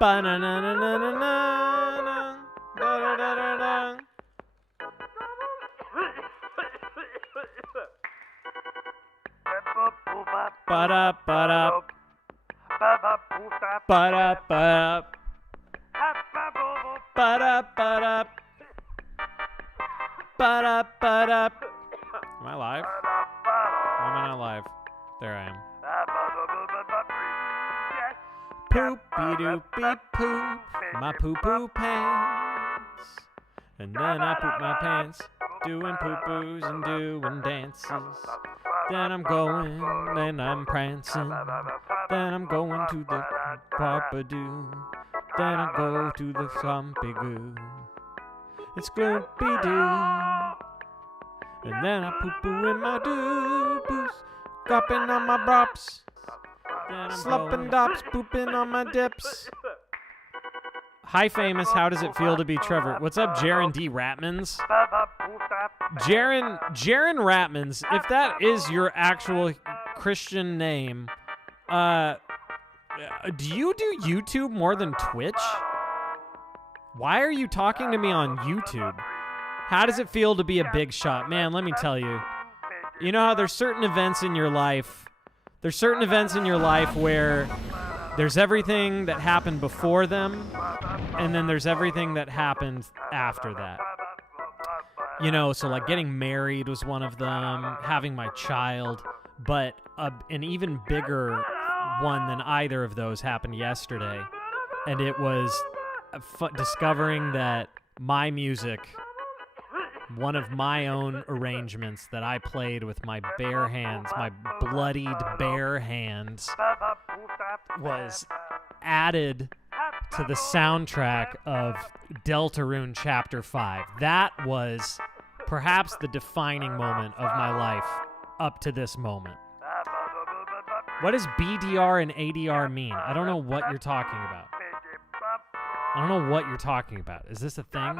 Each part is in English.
Ba-na-na-na-na-na-na. Da-da-da-da-da. Ba-da-ba-da. Ba-da-ba-da. Ba-da-ba-da. Ba-da-ba-da. Am I live? Why am I not live? There I am. Poopy-doopy-poop, my poo-poo pants. And then I poop my pants, doing poo-poos and doing dances. Then I'm going, then I'm prancing. Then I'm going to the Barbadoo. Then I go to the Zombie-Goo. It's Gloopy-Doo. And then I poo-poo in my doo-boos, dropping on my brops. Slupping dops, pooping on my dips. Hi, famous. How does it feel to be Trevor? What's up, Jaron D. Ratmans? Jaron Ratmans, if that is your actual Christian name, do you do YouTube more than Twitch? Why are you talking to me on YouTube? How does it feel to be a big shot? Man, let me tell you. You know how there's certain events in your life. There's certain events in your life where there's everything that happened before them, and then there's everything that happened after that. You know, so like getting married was one of them, having my child, but an even bigger one than either of those happened yesterday, and it was discovering that my music, one of my own arrangements that I played with my bare hands, my bloodied bare hands, was added to the soundtrack of Deltarune Chapter 5. That was perhaps the defining moment of my life up to this moment. What does BDR and ADR mean? I don't know what you're talking about. I don't know what you're talking about. Is this a thing?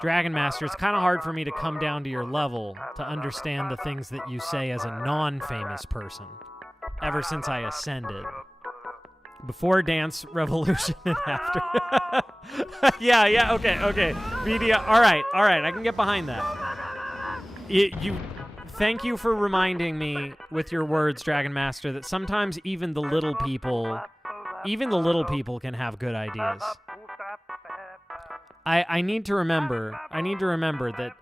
Dragon Master, it's kind of hard for me to come down to your level to understand the things that you say as a non-famous person ever since I ascended. Before Dance Revolution and after. yeah, okay. Media, all right, I can get behind that. Thank you for reminding me with your words, Dragon Master, that sometimes even the little people can have good ideas. I need to remember that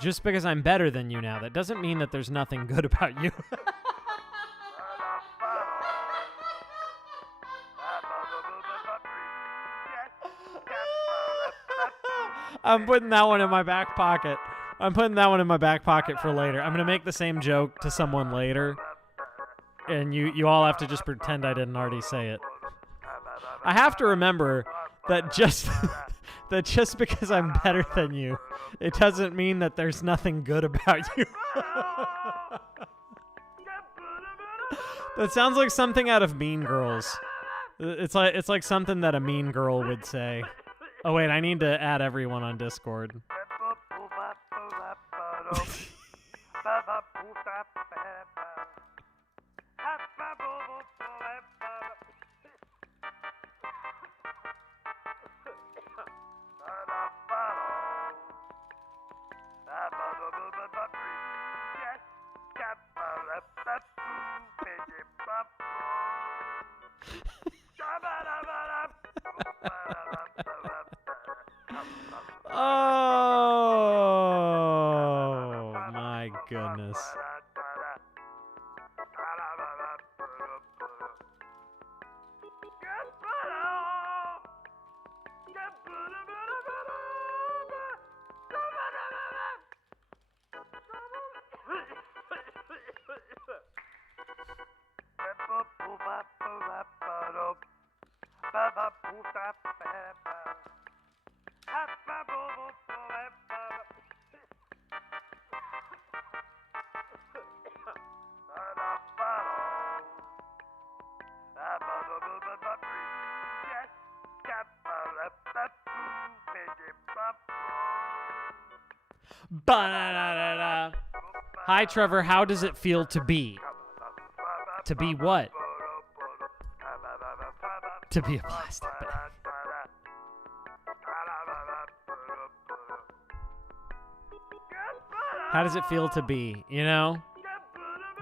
just because I'm better than you now, that doesn't mean that there's nothing good about you. I'm putting that one in my back pocket. I'm putting that one in my back pocket for later. I'm going to make the same joke to someone later, and you all have to just pretend I didn't already say it. I have to remember that just because I'm better than you, it doesn't mean that there's nothing good about you. That sounds like something out of Mean Girls. It's like something that a mean girl would say. Oh wait, I need to add everyone on Discord. Oh my goodness. Ba-da-da-da-da. Hi, Trevor. How does it feel to be? To be what? to be a plastic bag. How does it feel to be, you know?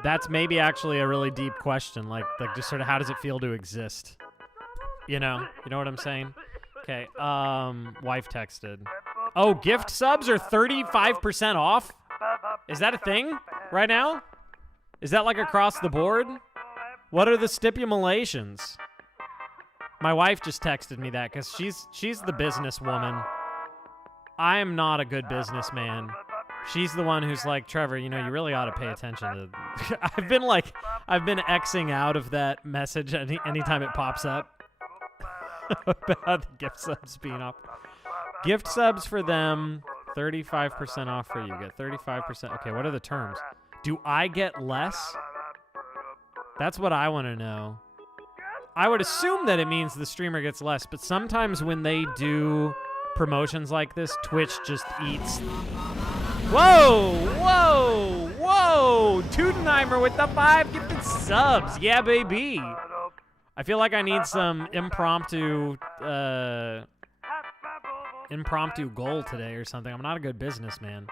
That's maybe actually a really deep question. Like just sort of how does it feel to exist? You know what I'm saying? Okay, wife texted. Oh, gift subs are 35% off? Is that a thing right now? Is that like across the board? What are the stipulations? My wife just texted me that because she's the businesswoman. I am not a good businessman. She's the one who's like, Trevor, you really ought to pay attention to... I've been Xing out of that message anytime it pops up about the gift subs being off. Gift subs for them, 35% off for you. Get 35%. Okay, what are the terms? Do I get less? That's what I want to know. I would assume that it means the streamer gets less, but sometimes when they do promotions like this, Twitch just eats... Whoa! Whoa! Whoa! Tudenheimer with the 5 gifted subs. Yeah, baby. I feel like I need some impromptu goal today or something. I'm not a good businessman.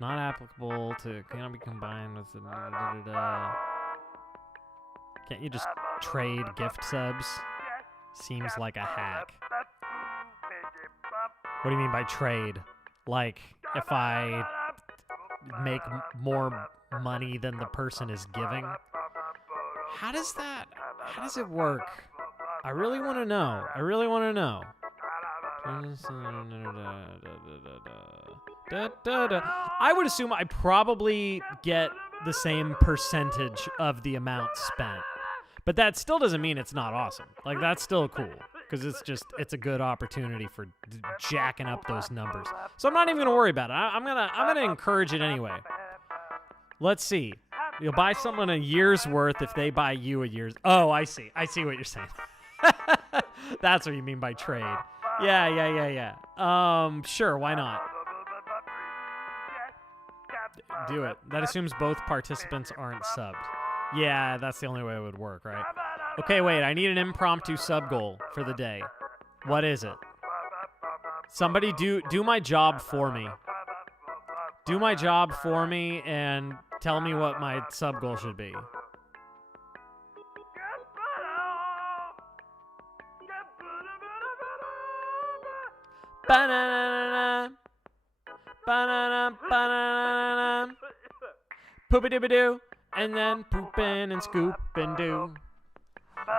Not applicable to... Cannot be combined with the... Can't you just trade gift subs? Seems like a hack. What do you mean by trade? Like, if I make more money than the person is giving? How does it work? I really want to know. I would assume I probably get the same percentage of the amount spent. But that still doesn't mean it's not awesome. Like, that's still cool. Because it's a good opportunity for jacking up those numbers. So I'm not even gonna worry about it. I'm gonna encourage it anyway. Let's see. You'll buy someone a year's worth if they buy you a year's. Oh, I see what you're saying. That's what you mean by trade. Yeah. Sure, why not? Do it. That assumes both participants aren't subbed. Yeah, that's the only way it would work, right? Okay, wait, I need an impromptu sub goal for the day. What is it? Somebody do my job for me. Do my job for me and tell me what my sub goal should be. Ba-na-na-na-na. Ba-na-na-ba-na-na-na. Poopy-dooby-doo. And then poopin' and scoopin' do.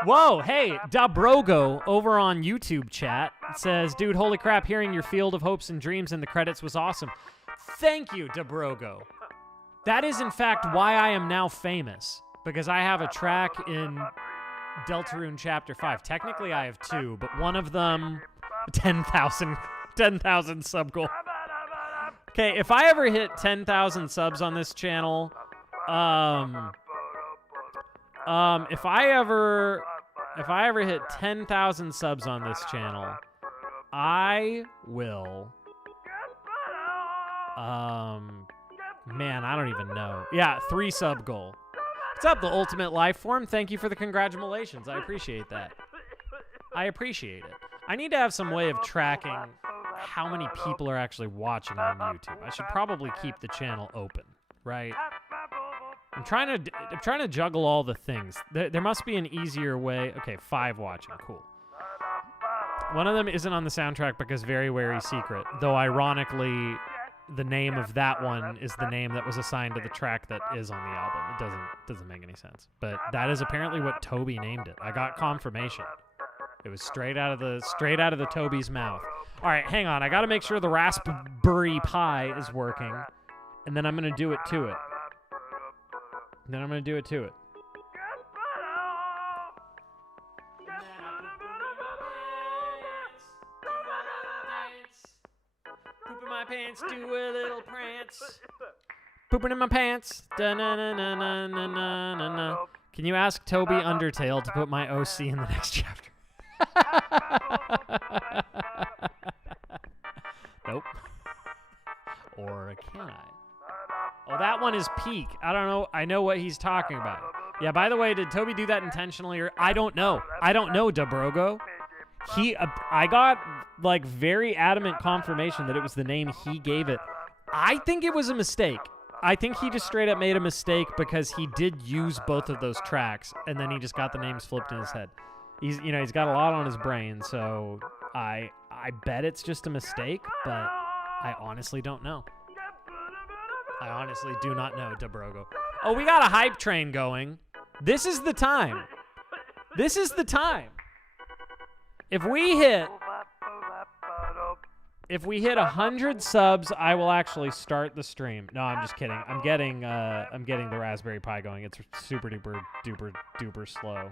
Whoa, hey, Dabrogo over on YouTube chat says, dude, holy crap, hearing your Field of Hopes and Dreams in the credits was awesome. Thank you, Dabrogo. That is, in fact, why I am now famous, because I have a track in Deltarune Chapter 5. Technically, I have 2, but one of them, 10,000 sub goal. Okay, if I ever hit 10,000 subs on this channel... if I ever hit 10,000 subs on this channel, I will, man, I don't even know. Yeah, 3 sub goal. What's up, the ultimate life form? Thank you for the congratulations. I appreciate that. I appreciate it. I need to have some way of tracking how many people are actually watching on YouTube. I should probably keep the channel open, right? I'm trying to juggle all the things. There must be an easier way. Okay, 5 watching. Cool. One of them isn't on the soundtrack because Very Wary Secret, though ironically, the name of that one is the name that was assigned to the track that is on the album. It doesn't make any sense. But that is apparently what Toby named it. I got confirmation. It was straight out of the Toby's mouth. All right, hang on. I got to make sure the Raspberry Pi is working, and then I'm going to do it to it. Poop in my pants, do a little prance. Pooping in my pants. Da-na-na-na-na-na-na-na. Can you ask Toby Undertale to put my OC in the next chapter? Nope. Or can I? Oh, that one is peak. I don't know. I know what he's talking about. Yeah, by the way, did Toby do that intentionally? Or I don't know. I don't know, Dabrogo. I got like very adamant confirmation that it was the name he gave it. I think it was a mistake. I think he just straight up made a mistake because he did use both of those tracks, and then he just got the names flipped in his head. He's got a lot on his brain, so I bet it's just a mistake, but I honestly don't know. I honestly do not know, Dabrogo. Oh, we got a hype train going. This is the time. This is the time. If we hit 100 subs, I will actually start the stream. No, I'm just kidding. I'm getting the Raspberry Pi going. It's super duper duper duper slow.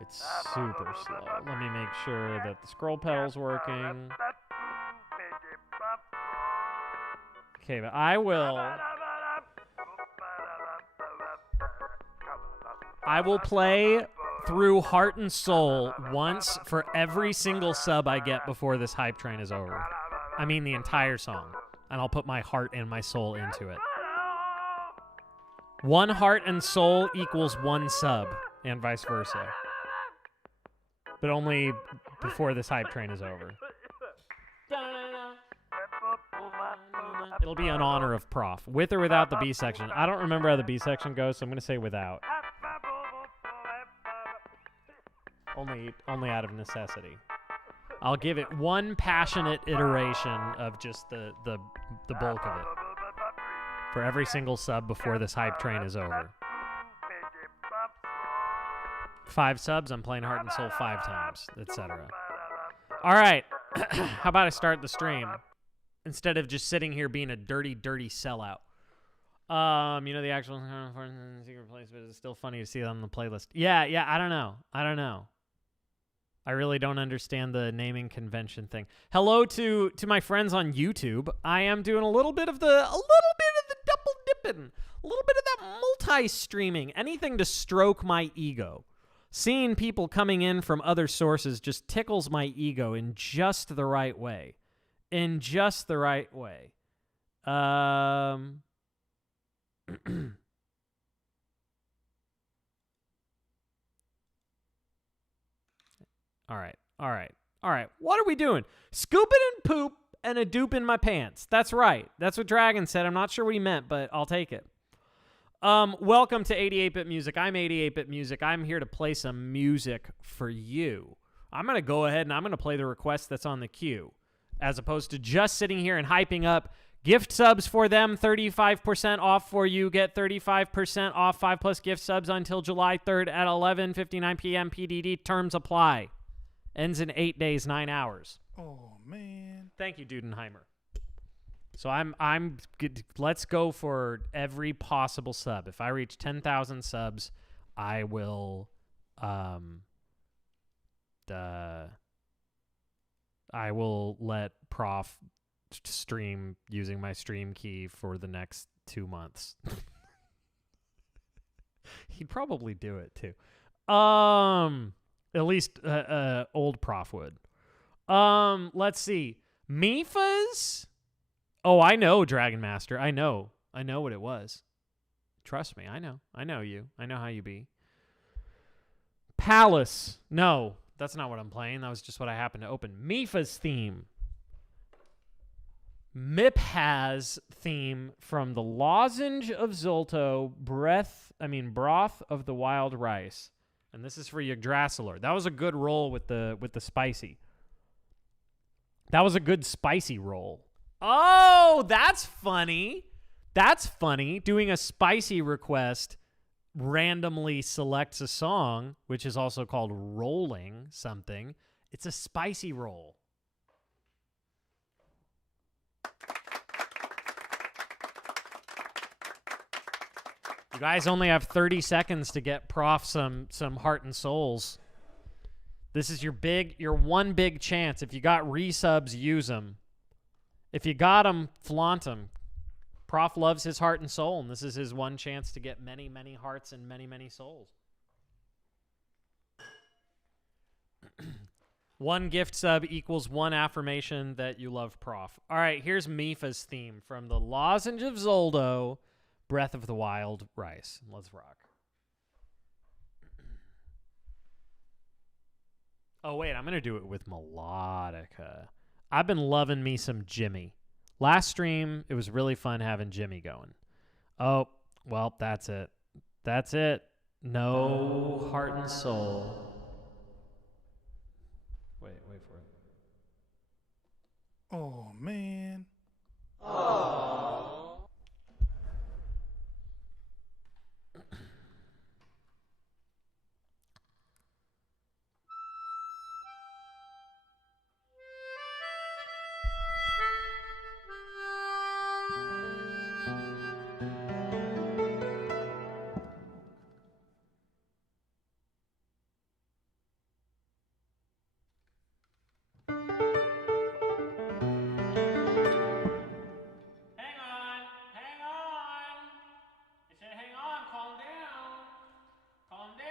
It's super slow. Let me make sure that the scroll pedal's working. Okay, but I will play through Heart and Soul once for every single sub I get before this hype train is over. I mean the entire song. And I'll put my heart and my soul into it. 1 heart and soul equals 1 sub, and vice versa. But only before this hype train is over. It'll be in honor of Prof. With or without the B section. I don't remember how the B section goes, so I'm going to say without. Only out of necessity. I'll give it 1 passionate iteration of just the bulk of it. For every single sub before this hype train is over. 5 subs, I'm playing Heart and Soul 5 times, etc. All right. How about I start the stream? Instead of just sitting here being a dirty, dirty sellout. The actual secret place, but it's still funny to see it on the playlist. Yeah, I don't know. I really don't understand the naming convention thing. Hello to my friends on YouTube. I am doing a little bit of the double dipping, a little bit of that multi-streaming, anything to stroke my ego. Seeing people coming in from other sources just tickles my ego in just the right way. All right. What are we doing? Scooping and poop and a dupe in my pants. That's right. That's what Dragon said. I'm not sure what he meant, but I'll take it. Welcome to 88-Bit Music. I'm 88-Bit Music. I'm here to play some music for you. I'm going to go ahead and I'm going to play the request that's on the queue, as opposed to just sitting here and hyping up gift subs for them, 35% off for you. Get 35% off 5+ gift subs until July 3rd at 11:59 p.m. PDD. Terms apply. Ends in 8 days, 9 hours. Oh, man. Thank you, Dudenheimer. So I'm good. Let's go for every possible sub. If I reach 10,000 subs, I will let Prof stream using my stream key for the next 2 months. He'd probably do it too. At least old Prof would. Let's see. Mifa's. Oh, I know, Dragon Master. I know what it was. Trust me, I know. I know you. I know how you be. Palace. No, that's not what I'm playing. That was just what I happened to open. Mifa's theme. Mipha's theme from the Lozenge of Zolto, Broth of the Wild Rice. And this is for Yggdrasiler. That was a good roll with the spicy. That was a good spicy roll. Oh, that's funny. That's funny. Doing a spicy request randomly selects a song, which is also called rolling something. It's a spicy roll. You guys only have 30 seconds to get Prof some heart and souls. This is your one big chance. If you got resubs, use them. If you got them, flaunt them. Prof loves his heart and soul, and this is his one chance to get many, many hearts and many, many souls. 1 gift sub equals 1 affirmation that you love Prof. All right, here's Mifa's theme from the Lozenge of Zoldo, Breath of the Wild Rice. Let's rock. Oh, wait, I'm going to do it with melodica. I've been loving me some Jimmy. Last stream, it was really fun having Jimmy going. Oh, well, that's it. That's it. No heart and soul. Wait for it. Oh, man. Oh. Hang on. I said hang on, calm down. Calm down.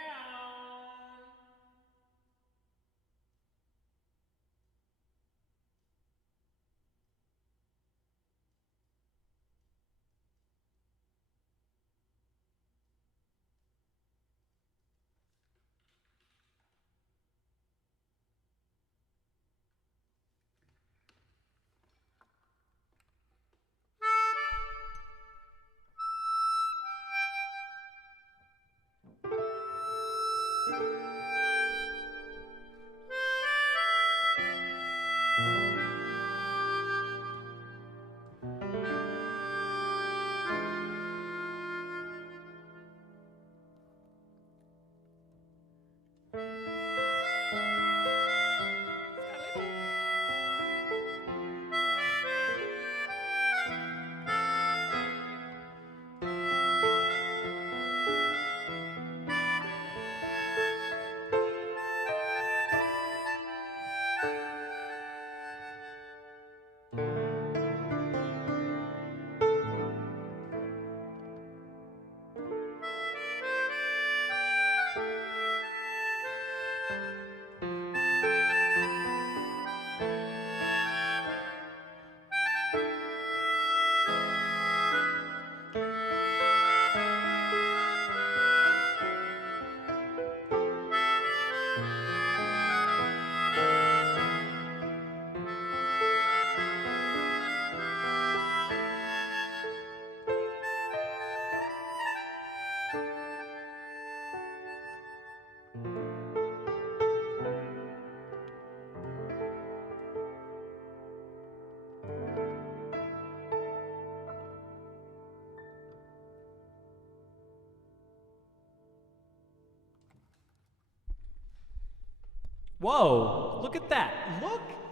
Whoa, look at that.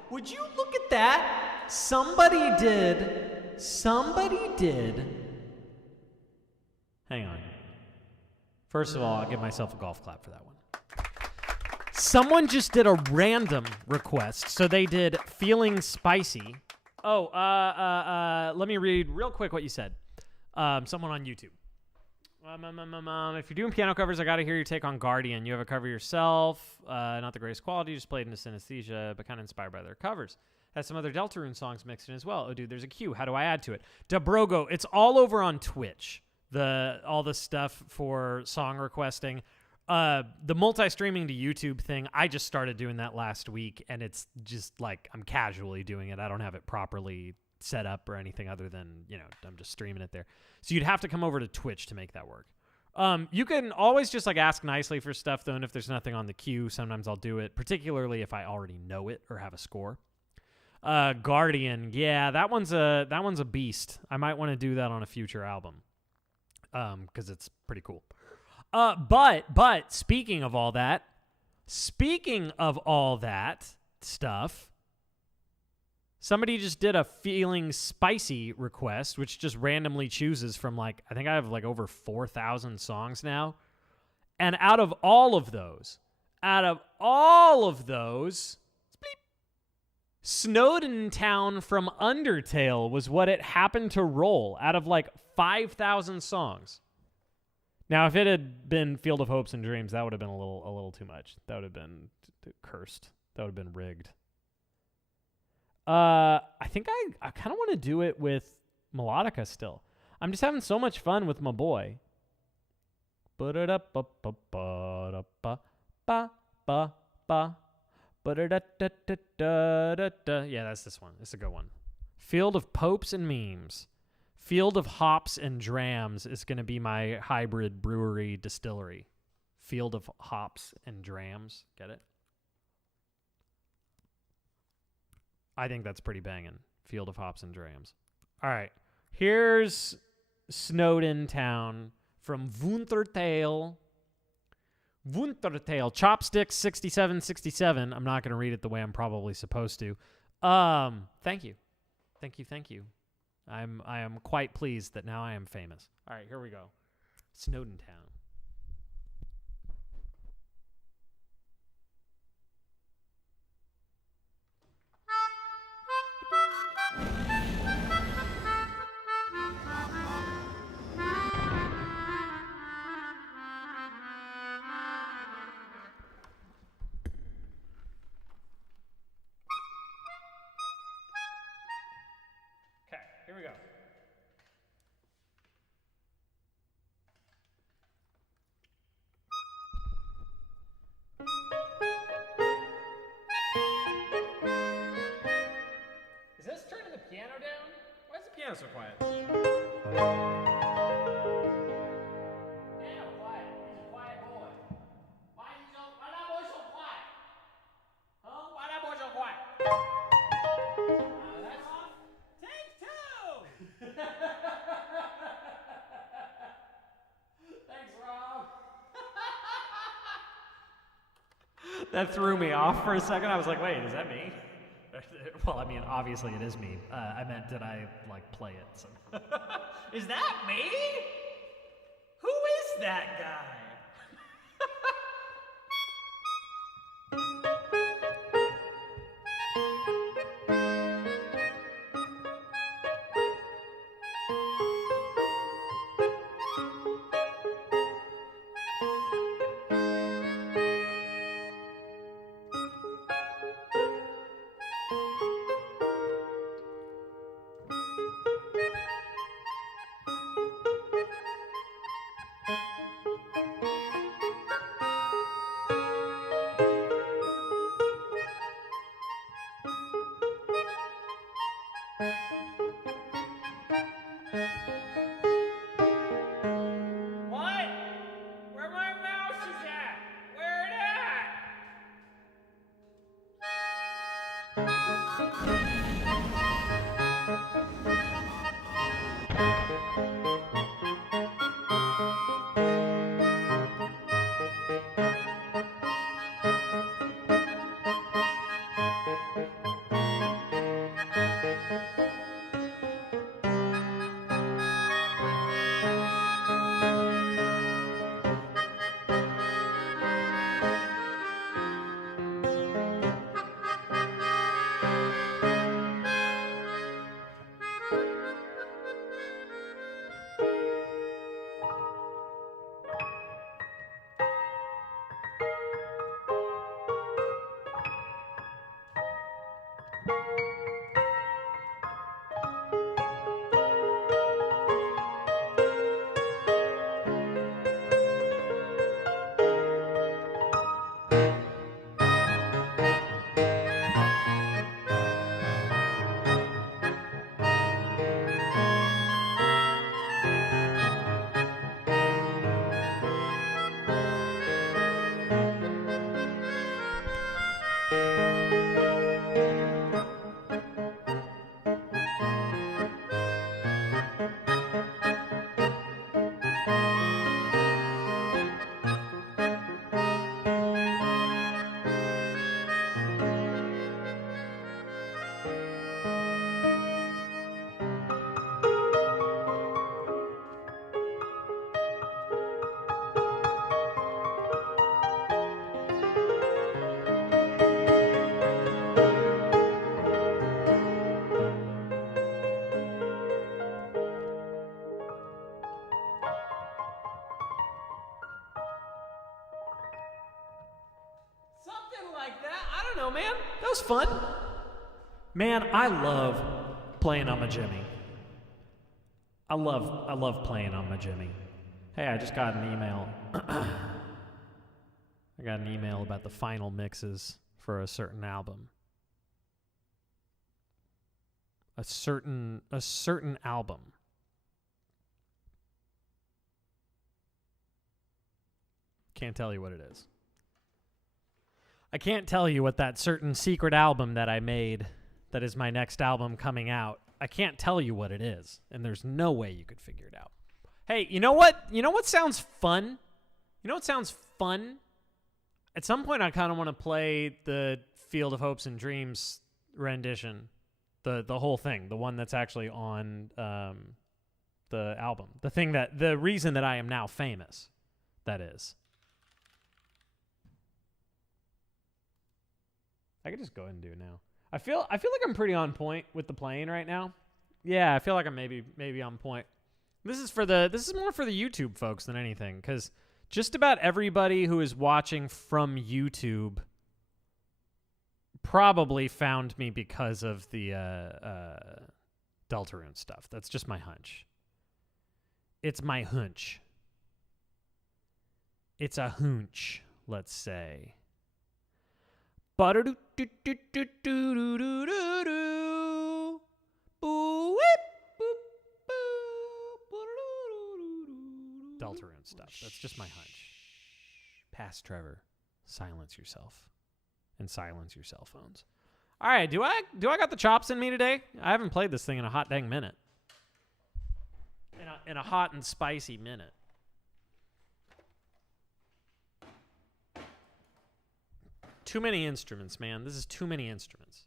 Would you look at that? Somebody did. Hang on. First of all, I'll give myself a golf clap for that one. Someone just did a random request. So they did Feeling Spicy. Oh, let me read real quick what you said. Someone on YouTube. If you're doing piano covers, I got to hear your take on Guardian. You have a cover yourself. Not the greatest quality, just played into synesthesia, but kind of inspired by their covers. Has some other Deltarune songs mixed in as well. Oh, dude, there's a cue. How do I add to it? Dabrogo, it's all over on Twitch. All the stuff for song requesting. The multi-streaming to YouTube thing, I just started doing that last week, and it's just like I'm casually doing it. I don't have it properly set up or anything other than, I'm just streaming it there. So you'd have to come over to Twitch to make that work. You can always just like ask nicely for stuff though, and if there's nothing on the queue, sometimes I'll do it, particularly if I already know it or have a score. Guardian, yeah, that one's a beast. I might want to do that on a future album. Because it's pretty cool. But speaking of all that stuff, somebody just did a Feeling Spicy request, which just randomly chooses from I think I have over 4,000 songs now. And out of all of those, Snowden Town from Undertale was what it happened to roll out of 5,000 songs. Now, if it had been Field of Hopes and Dreams, that would have been a little too much. That would have been cursed. That would have been rigged. I think I kind of want to do it with melodica still. I'm just having so much fun with my boy. Ba-da-da-da-da-da-da. Yeah, that's this one. It's a good one. Field of Popes and Memes. Field of Hops and Drams is going to be my hybrid brewery distillery. Field of Hops and Drams. Get it? I think that's pretty banging. Field of Hops and Drams. All right. Here's Snowden Town from Wuntertail. Wuntertail. Chopsticks 6767. I'm not going to read it the way I'm probably supposed to. Thank you. Thank you. I am quite pleased that now I am famous. All right, here we go. Snowden Town. Okay, here we go. Is this turning the piano down? Why is the piano so quiet? Piano quiet. He's a quiet boy. Why that boy so quiet? Huh? Why that boy so quiet? That's off. Take two. Thanks, Rob. That threw me off for a second. I was like, wait, is that me? Well, I mean, obviously it is me. I meant, did I, play it? So. Is that me? Who is that guy? What? Where my mouse is at? Where it I don't know, man. That was fun. Man, I love playing on my Jimmy. I love playing on my Jimmy. Hey, I just got an email. I got an email about the final mixes for a certain album. A certain album. Can't tell you what it is. I can't tell you what that certain secret album that I made that is my next album coming out. I can't tell you what it is, and there's no way you could figure it out. Hey, you know what? You know what sounds fun? You know what sounds fun? At some point, I kind of want to play the Field of Hopes and Dreams rendition. The whole thing. The one that's actually on the album. The reason that I am now famous, that is. I could just go ahead and do it now. I feel like I'm pretty on point with the playing right now. Yeah, I feel like I'm maybe on point. This is more for the YouTube folks than anything, because just about everybody who is watching from YouTube probably found me because of the Deltarune stuff. That's just my hunch. It's my hunch. It's a hunch, let's say. Deltarune stuff. That's just my hunch. Pass, Trevor. Silence yourself. And silence your cell phones. All right, do I got the chops in me today? I haven't played this thing in a hot dang minute. In a hot and spicy minute. Too many instruments, man. This is too many instruments.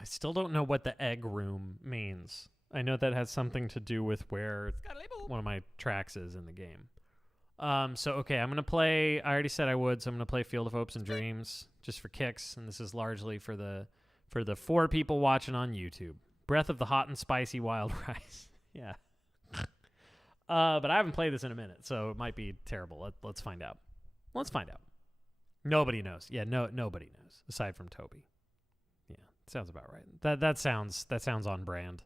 I still don't know what the egg room means. I know that has something to do with where one of my tracks is in the game. So, okay, I'm going to play... I already said I would, so I'm going to play Field of Hopes and Dreams just for kicks, and this is largely for the 4 people watching on YouTube. Breath of the Hot and Spicy Wild Rice. Yeah. But I haven't played this in a minute, so it might be terrible. Let's find out. Let's find out. Nobody knows. Yeah, nobody knows, aside from Toby. Yeah, sounds about right. That sounds on brand.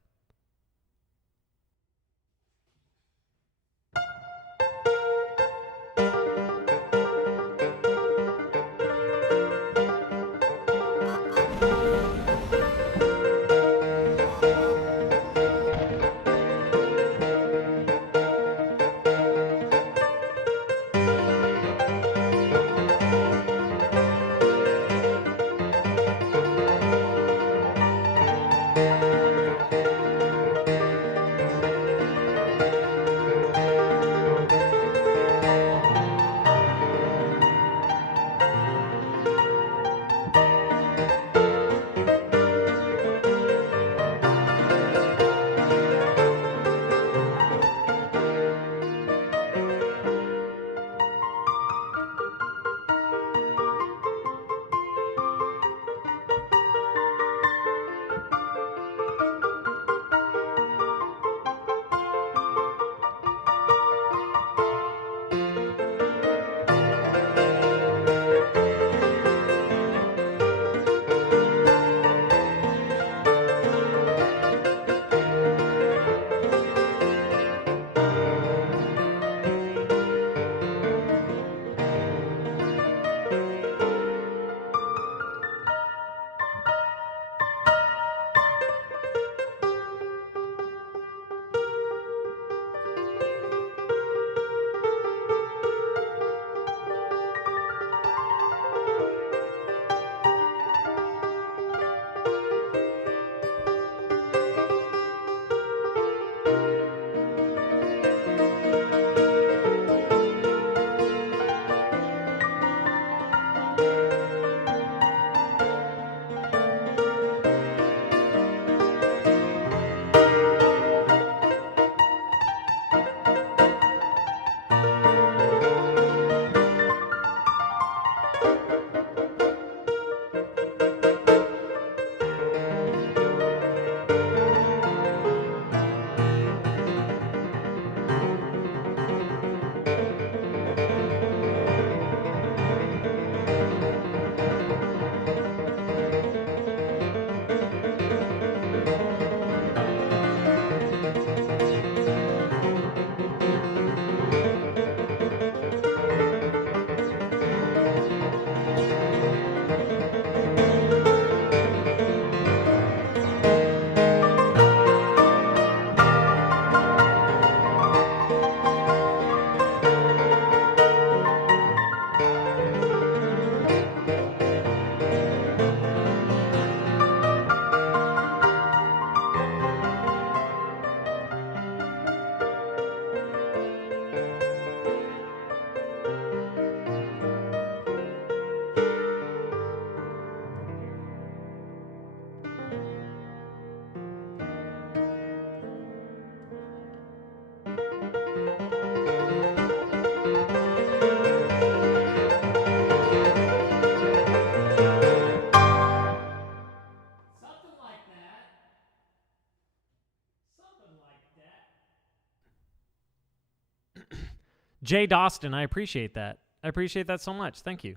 Jay Doston, I appreciate that. I appreciate that so much. Thank you.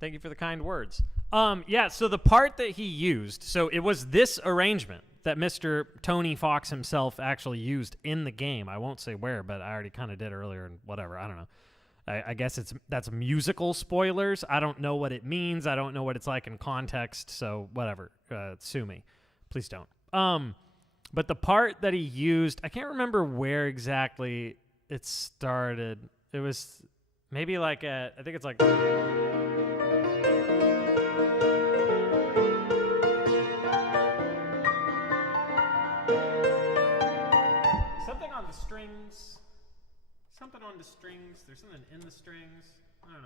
Thank you for the kind words. Yeah, so the part that he used, so it was this arrangement that Mr. Tony Fox himself actually used in the game. I won't say where, but I already kind of did earlier and whatever. I don't know. I guess that's musical spoilers. I don't know what it means. I don't know what it's like in context, so whatever. Sue me. Please don't. But the part that he used, I can't remember where exactly it started. It was maybe like I think it's like... strings, something on the strings. There's something in the strings. I don't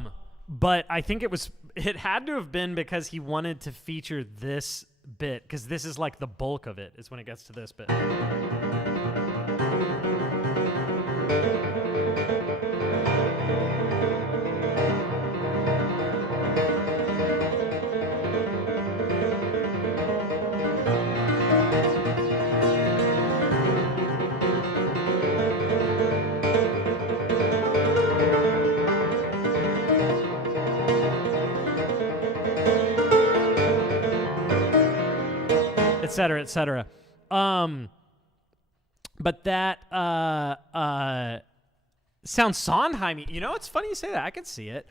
know. But I think it had to have been because he wanted to feature this bit, because this is like the bulk of it is when it gets to this bit. Et cetera, et cetera. But that sounds Sondheim-y. You know, it's funny you say that. I can see it.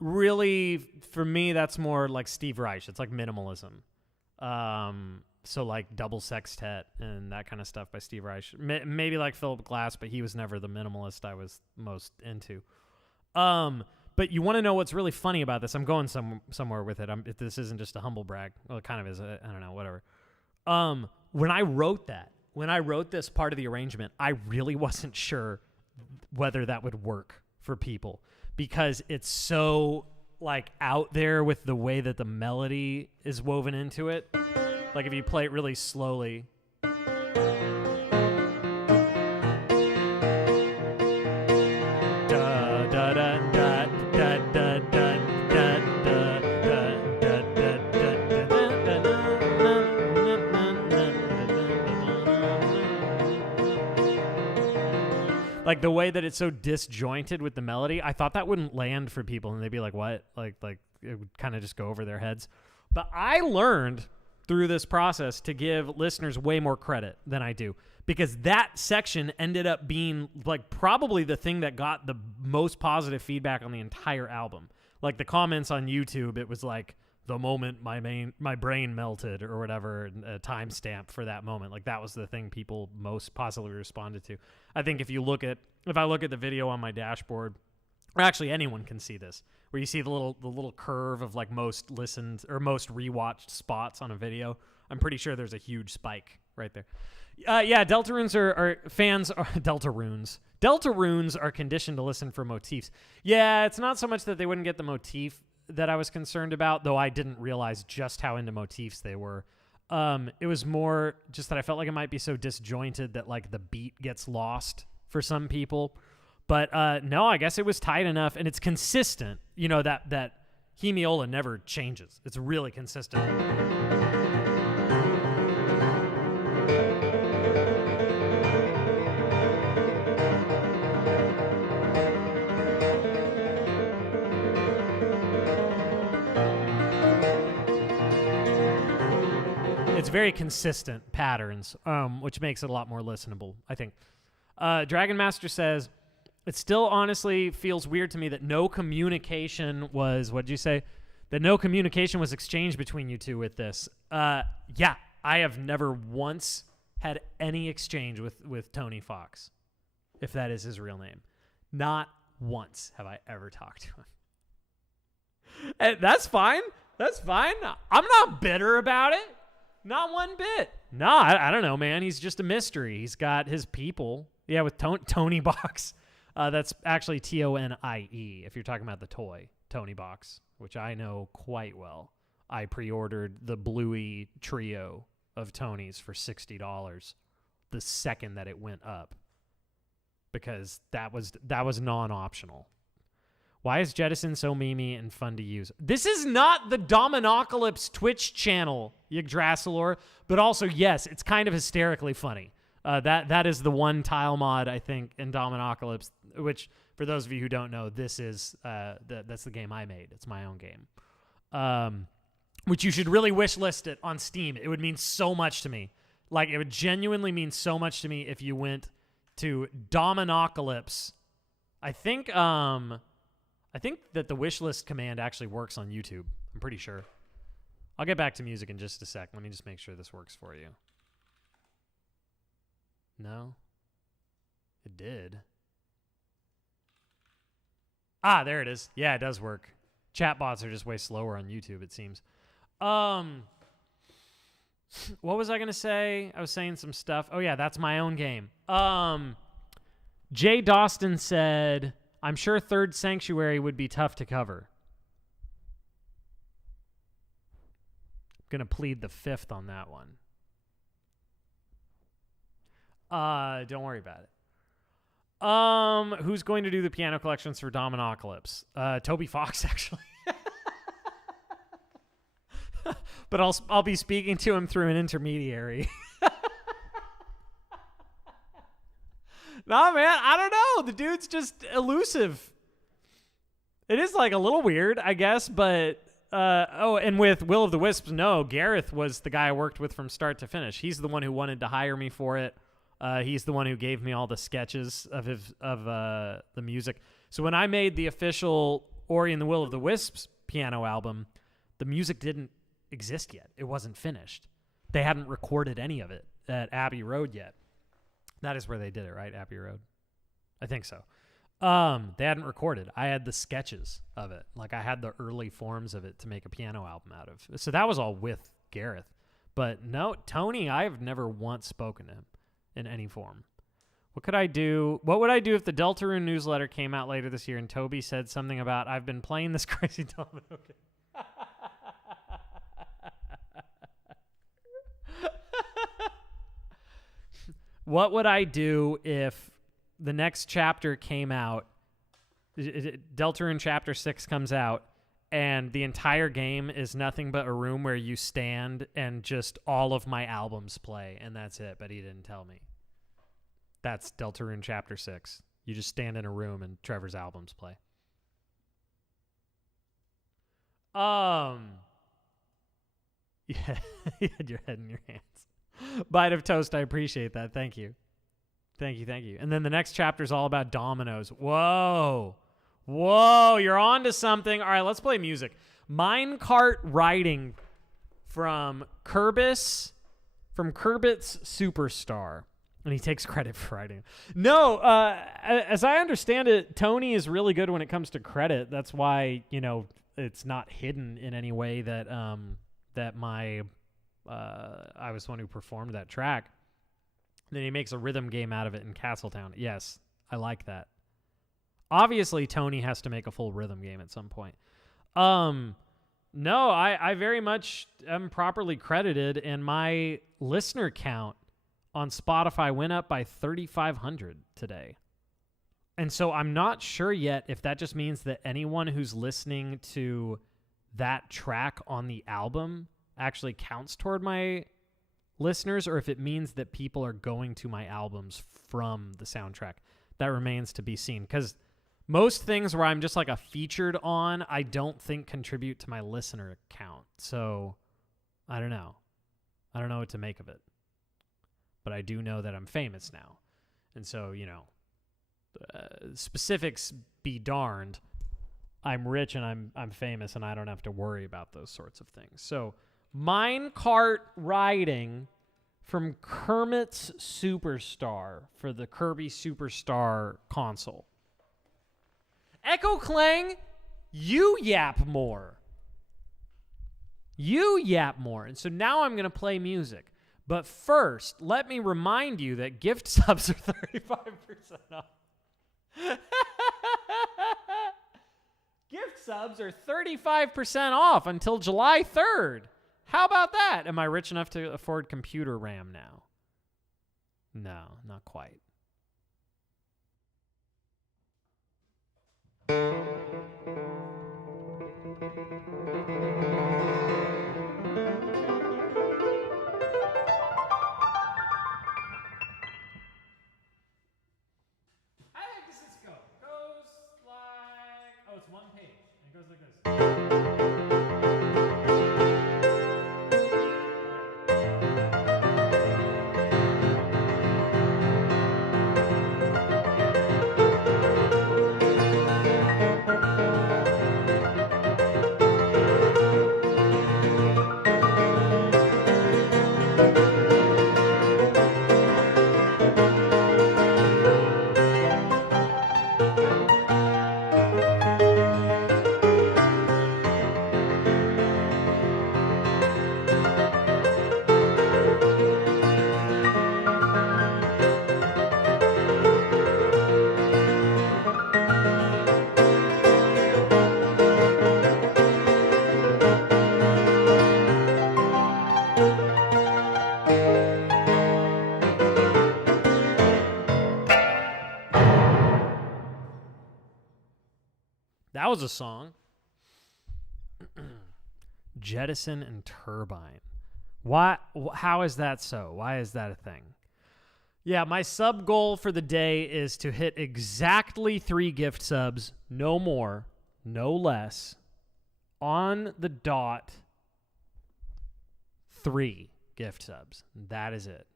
Really, for me, that's more like Steve Reich. It's like minimalism. So like double sextet and that kind of stuff by Steve Reich. Maybe like Philip Glass, but he was never the minimalist I was most into. But you want to know what's really funny about this? I'm going somewhere with it. This isn't just a humble brag. Well, it kind of is. I don't know, whatever. When I wrote this part of the arrangement, I really wasn't sure whether that would work for people because it's so like out there with the way that the melody is woven into it. Like if you play it really slowly. Like the way that it's so disjointed with the melody, I thought that wouldn't land for people, and they'd be like, "What?" Like it would kind of just go over their heads. But I learned through this process to give listeners way more credit than I do, because that section ended up being like probably the thing that got the most positive feedback on the entire album. Like the comments on YouTube, it was like the moment my brain melted or whatever, a timestamp for that moment. Like that was the thing people most positively responded to. I think if I look at the video on my dashboard, or actually anyone can see this, where you see the little curve of like most listened or most rewatched spots on a video, I'm pretty sure there's a huge spike right there. Yeah, Deltarunes are fans are Deltarunes. Deltarunes are conditioned to listen for motifs. Yeah, it's not so much that they wouldn't get the motif that I was concerned about, though I didn't realize just how into motifs they were. It was more just that I felt like it might be so disjointed that like the beat gets lost for some people. But no, I guess it was tight enough, and it's consistent. You know, that Hemiola never changes. It's really consistent. It's very consistent patterns, which makes it a lot more listenable, I think. Dragon Master says, it still honestly feels weird to me that no communication was, what'd you say? That no communication was exchanged between you two with this. Yeah, I have never once had any exchange with Tony Fox, if that is his real name. Not once have I ever talked to him. And that's fine. That's fine. I'm not bitter about it. Not one bit. No, I don't know, man. He's just a mystery. He's got his people. Yeah, with Tony Box. That's actually Tonie, if you're talking about the toy, Tony Box, which I know quite well. I pre-ordered the Bluey trio of Tonys for $60 the second that it went up, because that was non-optional. Why is Jettison so memey and fun to use? This is not the Dominocalypse Twitch channel, Yggdrasilor, but also, yes, it's kind of hysterically funny. That is the one tile mod, I think, in Dominocalypse, which, for those of you who don't know, this is that's the game I made. It's my own game. Which you should really wish list it on Steam. It would mean so much to me. Like, it would genuinely mean so much to me if you went to Dominocalypse. I think that the wish list command actually works on YouTube. I'm pretty sure. I'll get back to music in just a sec. Let me just make sure this works for you. No? It did. Ah, there it is. Yeah, it does work. Chatbots are just way slower on YouTube, it seems. What was I going to say? I was saying some stuff. Oh, yeah, that's my own game. Jay Dawson said, I'm sure Third Sanctuary would be tough to cover. I'm going to plead the fifth on that one. Don't worry about it. Who's going to do the piano collections for Dominocalypse? Toby Fox, actually. But I'll be speaking to him through an intermediary. Nah, man, I don't know. The dude's just elusive. It is like a little weird, I guess, but and with Will of the Wisps, no, Gareth was the guy I worked with from start to finish. He's the one who wanted to hire me for it. He's the one who gave me all the sketches of the music. So when I made the official Ori and the Will of the Wisps piano album, the music didn't exist yet. It wasn't finished. They hadn't recorded any of it at Abbey Road yet. That is where they did it, right? Abbey Road? I think so. They hadn't recorded. I had the sketches of it. Like, I had the early forms of it to make a piano album out of. So that was all with Gareth. But no, Tony, I've never once spoken to him in any form. What could I do? What would I do if the Deltarune newsletter came out later this year and Toby said something about, I've been playing this crazy domino game? What would I do if the next chapter came out, Deltarune Chapter 6 comes out, and the entire game is nothing but a room where you stand and just all of my albums play, and that's it, but he didn't tell me. That's Deltarune Chapter 6. You just stand in a room and Trevor's albums play. Yeah, you had your head in your hands. Bite of toast, I appreciate that. Thank you. Thank you. And then the next chapter is all about dominoes. Whoa, you're on to something. All right, let's play music. Minecart Riding from Kerbit's Superstar. And he takes credit for writing. No, as I understand it, Tony is really good when it comes to credit. That's why, it's not hidden in any way that I was the one who performed that track. Then he makes a rhythm game out of it in Castletown. Yes, I like that. Obviously, Tony has to make a full rhythm game at some point. No, I very much am properly credited, and my listener count on Spotify went up by 3,500 today. And so I'm not sure yet if that just means that anyone who's listening to that track on the album actually counts toward my listeners, or if it means that people are going to my albums from the soundtrack. That remains to be seen, because most things where I'm just like a featured on, I don't think contribute to my listener count. So I don't know what to make of it, but I do know that I'm famous now. And so, specifics be darned, I'm rich and I'm famous, and I don't have to worry about those sorts of things. So Minecart Riding from Kermit's Superstar for the Kirby Superstar console. Echo Clang, you yap more. And so now I'm going to play music. But first, let me remind you that gift subs are 35% off. Gift subs are 35% off until July 3rd. How about that? Am I rich enough to afford computer RAM now? No, not quite. goes like this. That was a song. Jettison and Turbine. Why? How is that so? Why is that a thing? Yeah, my sub goal for the day is to hit exactly 3 gift subs, no more, no less, on the dot. 3 gift subs. That is it.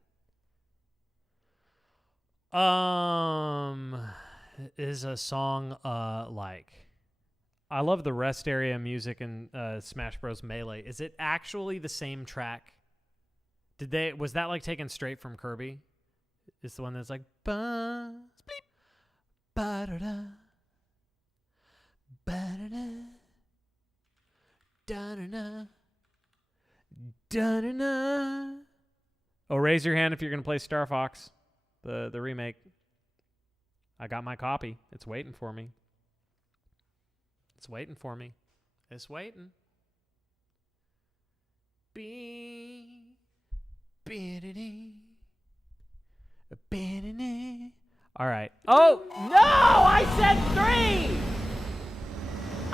Is a song like, I love the rest area music in Smash Bros. Melee. Is it actually the same track? Was that like taken straight from Kirby? It's the one that's like ba spleep ba da da ba da da da da da da da. Oh, raise your hand if you're gonna play Star Fox, the remake. I got my copy. It's waiting for me. It's waiting for me. It's waiting. All right. Oh, no! I said 3!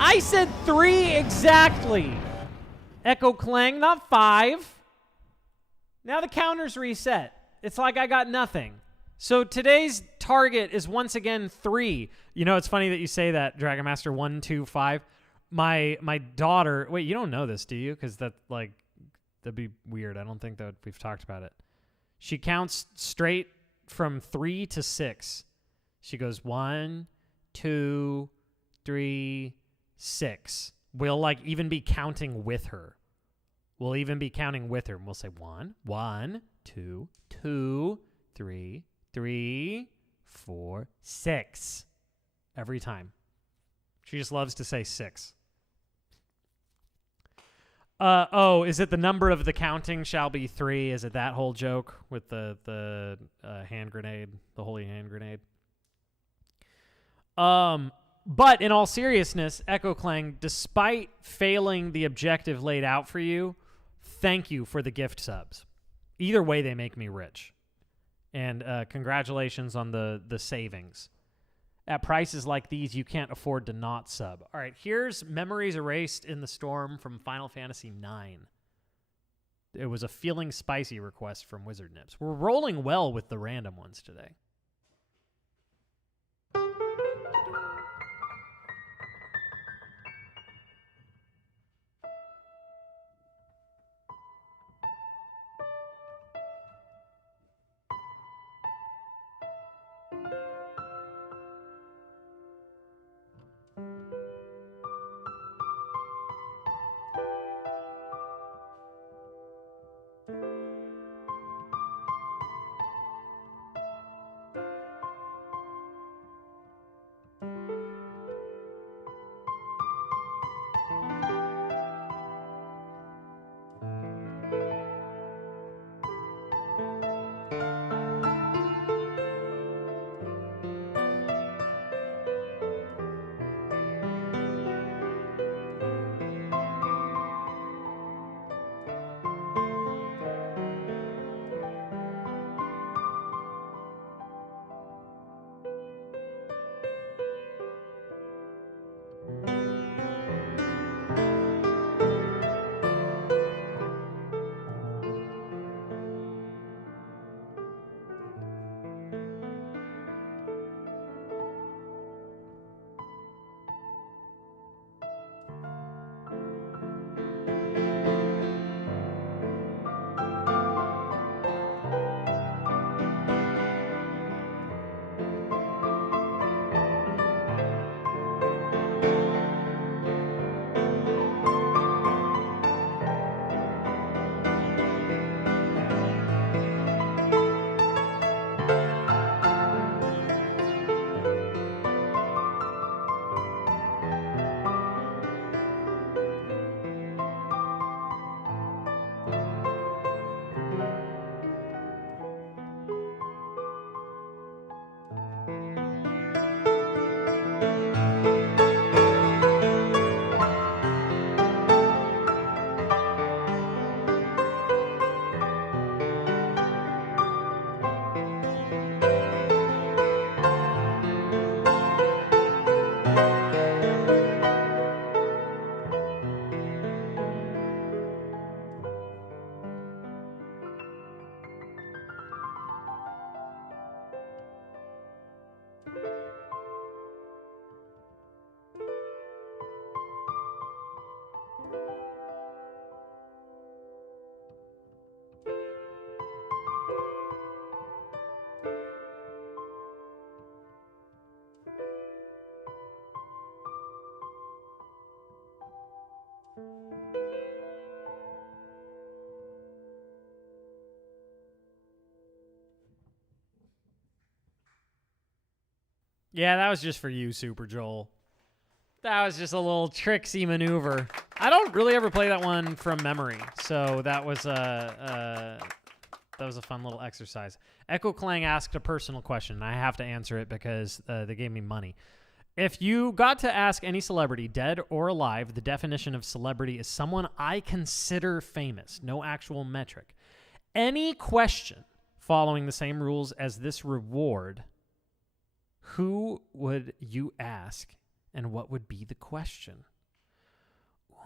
I said 3 exactly. Echo Clang, not 5. Now the counter's reset. It's like I got nothing. So today's target is once again 3. You know, it's funny that you say that, Dragon Master 1, 2, 5. My daughter, wait, you don't know this, do you? Because that'd be weird. I don't think that we've talked about it. She counts straight from 3 to 6. She goes 1, 2, 3, 6. We'll like even be counting with her. We'll even be counting with her. And we'll say 1, 1, 2, 2, 3, 3, 4, 6. Every time. She just loves to say 6. Is it the number of the counting shall be 3? Is it that whole joke with the hand grenade, the holy hand grenade? But in all seriousness, Echo Clang, despite failing the objective laid out for you, thank you for the gift subs. Either way, they make me rich. And congratulations on the savings. At prices like these, you can't afford to not sub. All right, here's Memories Erased in the Storm from Final Fantasy IX. It was a Feeling Spicy request from Wizard Nips. We're rolling well with the random ones today. Yeah, that was just for you, Super Joel. That was just a little tricksy maneuver. I don't really ever play that one from memory, so that was a fun little exercise. Echo Clang asked a personal question, and I have to answer it because they gave me money. If you got to ask any celebrity, dead or alive, the definition of celebrity is someone I consider famous, no actual metric. Any question following the same rules as this reward, who would you ask and what would be the question?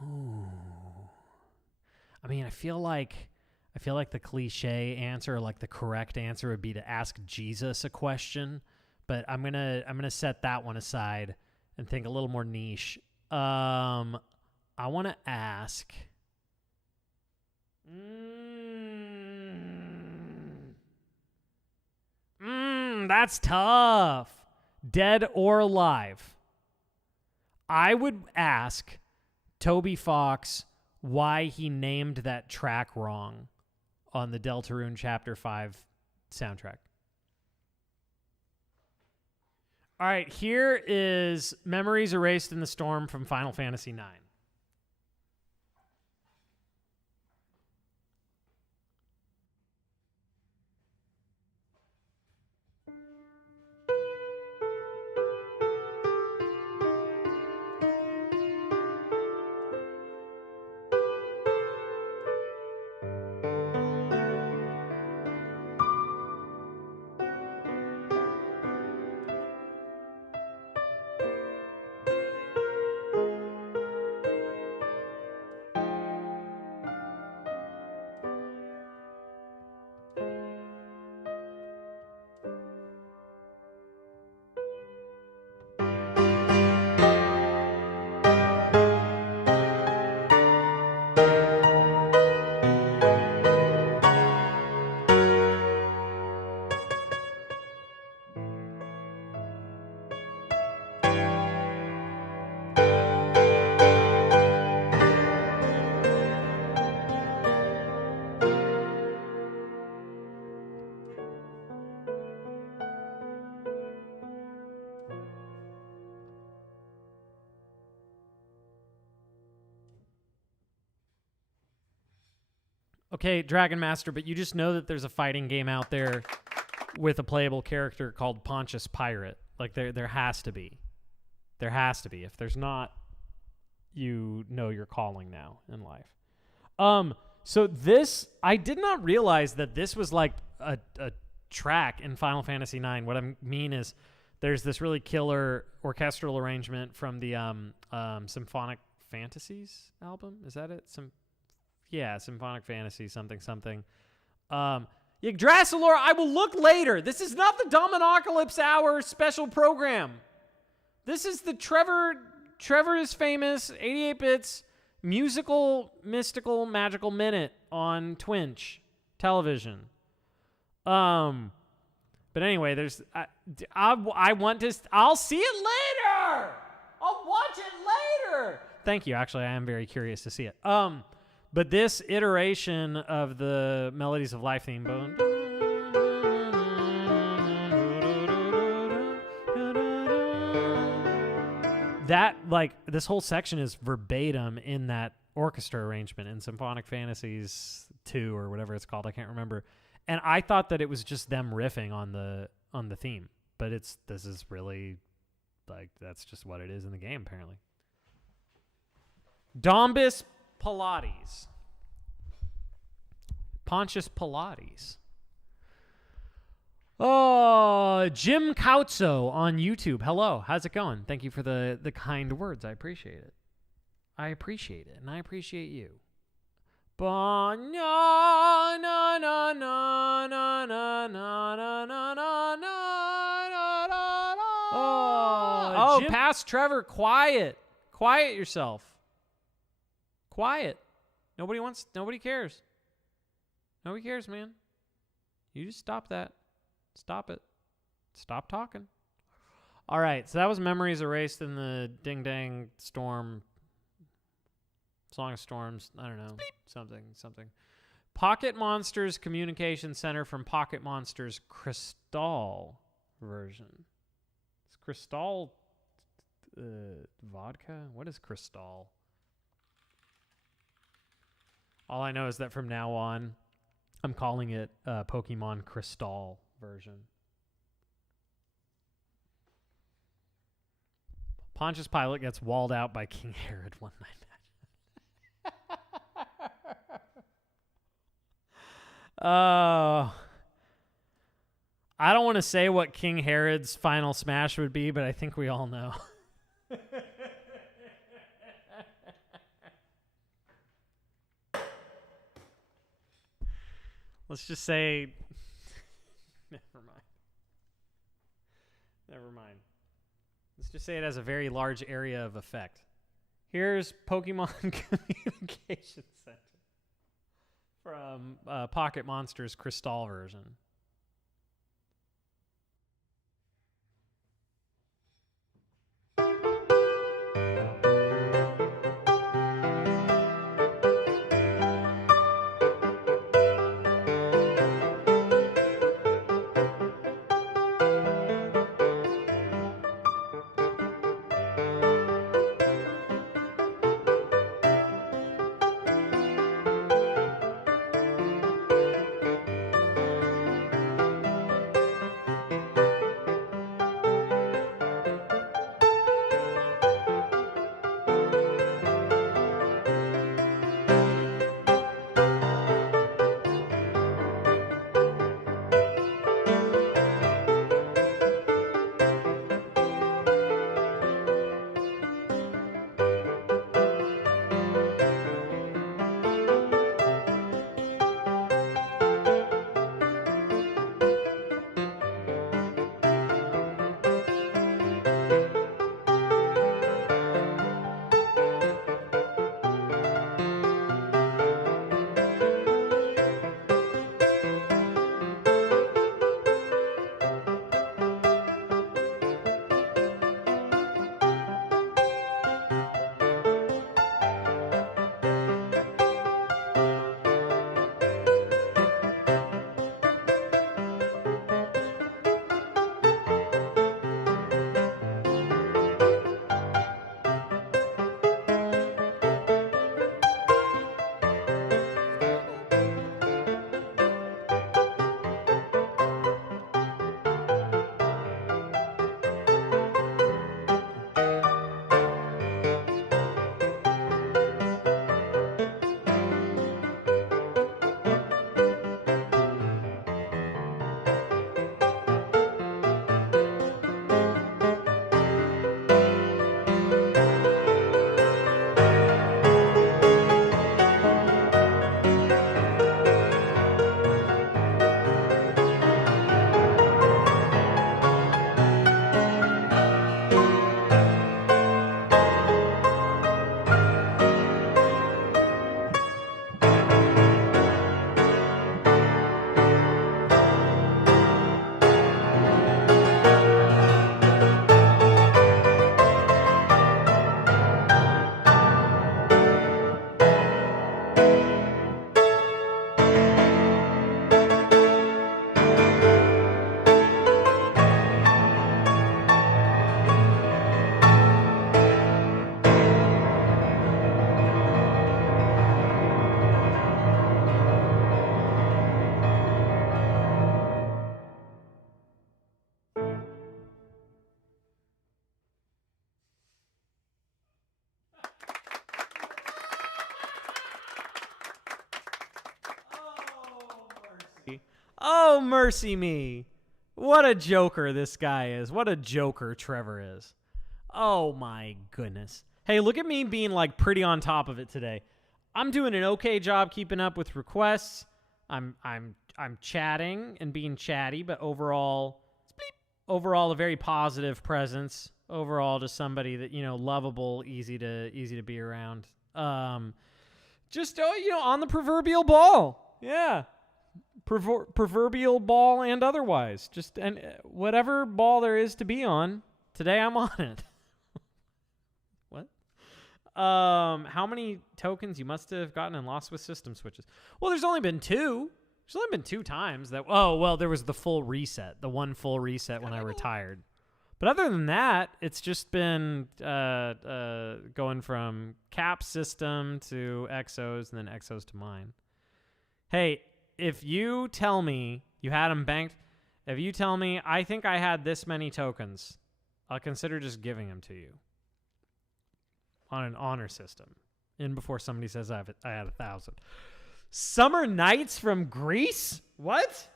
Ooh. I mean, I feel like the cliche answer, or like the correct answer, would be to ask Jesus a question, but I'm gonna set that one aside and think a little more niche. I want to ask. That's tough. Dead or alive? I would ask Toby Fox why he named that track wrong on the Deltarune Chapter 5 soundtrack. All right, here is Memories Erased in the Storm from Final Fantasy IX. Okay, Dragon Master, but you just know that there's a fighting game out there with a playable character called Pontius Pirate. Like, there has to be. There has to be. If there's not, you know your calling now in life. So this, I did not realize that this was like a track in Final Fantasy IX. What I mean is there's this really killer orchestral arrangement from the Symphonic Fantasies album. Is that it? Symphonic Fantasy something. Yggdrasil, I will look later. This is not the Dominocalypse Hour special program. This is the Trevor is Famous 88 bits musical, mystical, magical minute on Twitch television. But anyway, there's I want to. I'll see it later. I'll watch it later. Thank you. Actually, I am very curious to see it. But this iteration of the Melodies of Life theme, that, like, this whole section is verbatim in that orchestra arrangement in Symphonic Fantasies 2 or whatever it's called. I can't remember. And I thought that it was just them riffing on the theme, but this is really, like, that's just what it is in the game, apparently. Dombus Pilates. Pontius Pilates. Oh, Jim Kautzo on YouTube. Hello, how's it going? Thank you for the kind words. I appreciate it. I appreciate it, and I appreciate you. Oh, past Trevor, quiet. Quiet yourself. Quiet. Nobody cares. Nobody cares, man. You just stop that. Stop it. Stop talking. All right, so that was Memories Erased in the Ding Dang Storm. Song of Storms. I don't know. Something. Pocket Monsters Communication Center from Pocket Monsters Crystal version. It's Cristal vodka? What is Cristal? All I know is that from now on, I'm calling it Pokemon Cristal version. Pontius Pilate gets walled out by King Herod one night. I don't want to say what King Herod's final smash would be, but I think we all know. Let's just say... Never mind. Let's just say it has a very large area of effect. Here's Pokemon Communication Center from Pocket Monsters Cristal version. Oh, mercy me. What a joker this guy is. What a joker Trevor is. Oh, my goodness. Hey, look at me being, like, pretty on top of it today. I'm doing an okay job keeping up with requests. I'm chatting and being chatty, but overall a very positive presence. Overall, just somebody that, you know, lovable, easy to be around. Just on the proverbial ball. Yeah. Proverbial ball and otherwise. Just and whatever ball there is to be on, today I'm on it. What? How many tokens you must have gotten and lost with system switches? Well, there's only been two. There's only been 2 times that. Oh, well, there was the full reset, the one full reset when I retired. But other than that, it's just been going from Cap system to Exos and then Exos to mine. Hey, if you tell me you had them banked, if you tell me I think I had this many tokens, I'll consider just giving them to you on an honor system. In before somebody says I had 1,000. Summer Nights from Greece? What?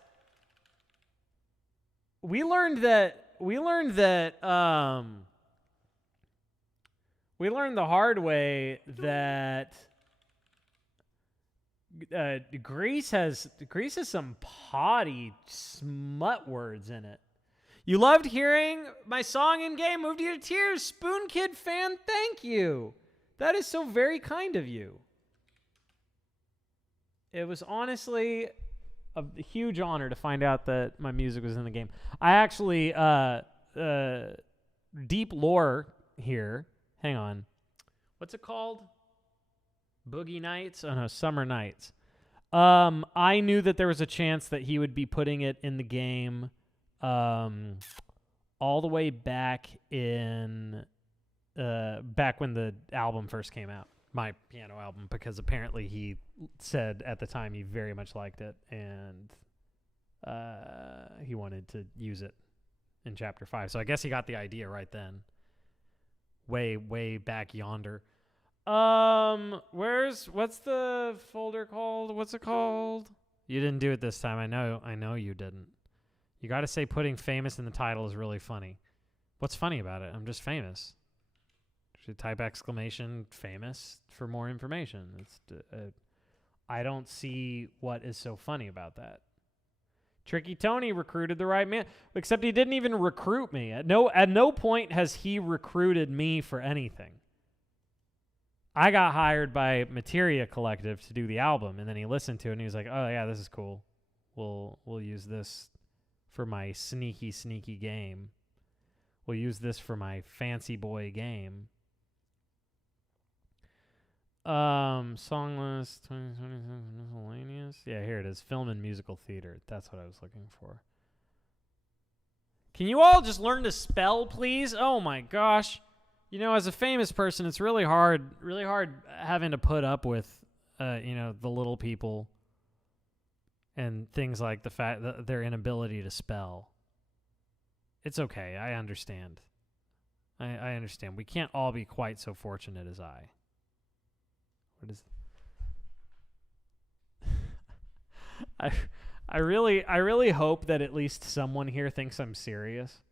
We learned the hard way that Greece has some potty smut words in it. You loved hearing my song in game, moved you to tears. Spoon Kid fan, thank you. That is so very kind of you. It was honestly a huge honor to find out that my music was in the game. I actually, deep lore here. Hang on. What's it called? Boogie Nights? Oh, no, Summer Nights. I knew that there was a chance that he would be putting it in the game all the way back in... back when the album first came out, my piano album, because apparently he said at the time he very much liked it and he wanted to use it in Chapter 5. So I guess he got the idea right then. Way back yonder. What's the folder called? What's it called? You didn't do it this time. I know you didn't. You got to say putting famous in the title is really funny. What's funny about it? I'm just famous. Type exclamation famous for more information. It's I don't see what is so funny about that. Tricky Tony recruited the right man, except he didn't even recruit me. At no point has he recruited me for anything. I got hired by Materia Collective to do the album, and then he listened to it and he was like, "Oh yeah, this is cool. We'll use this for my sneaky game. We'll use this for my fancy boy game." Song list 2027 miscellaneous. Yeah, here it is. Film and musical theater. That's what I was looking for. Can you all just learn to spell, please? Oh my gosh. You know, as a famous person, it's really hard having to put up with the little people and things like the fact that their inability to spell. It's okay. I understand. I understand. We can't all be quite so fortunate as I. What is I really hope that at least someone here thinks I'm serious.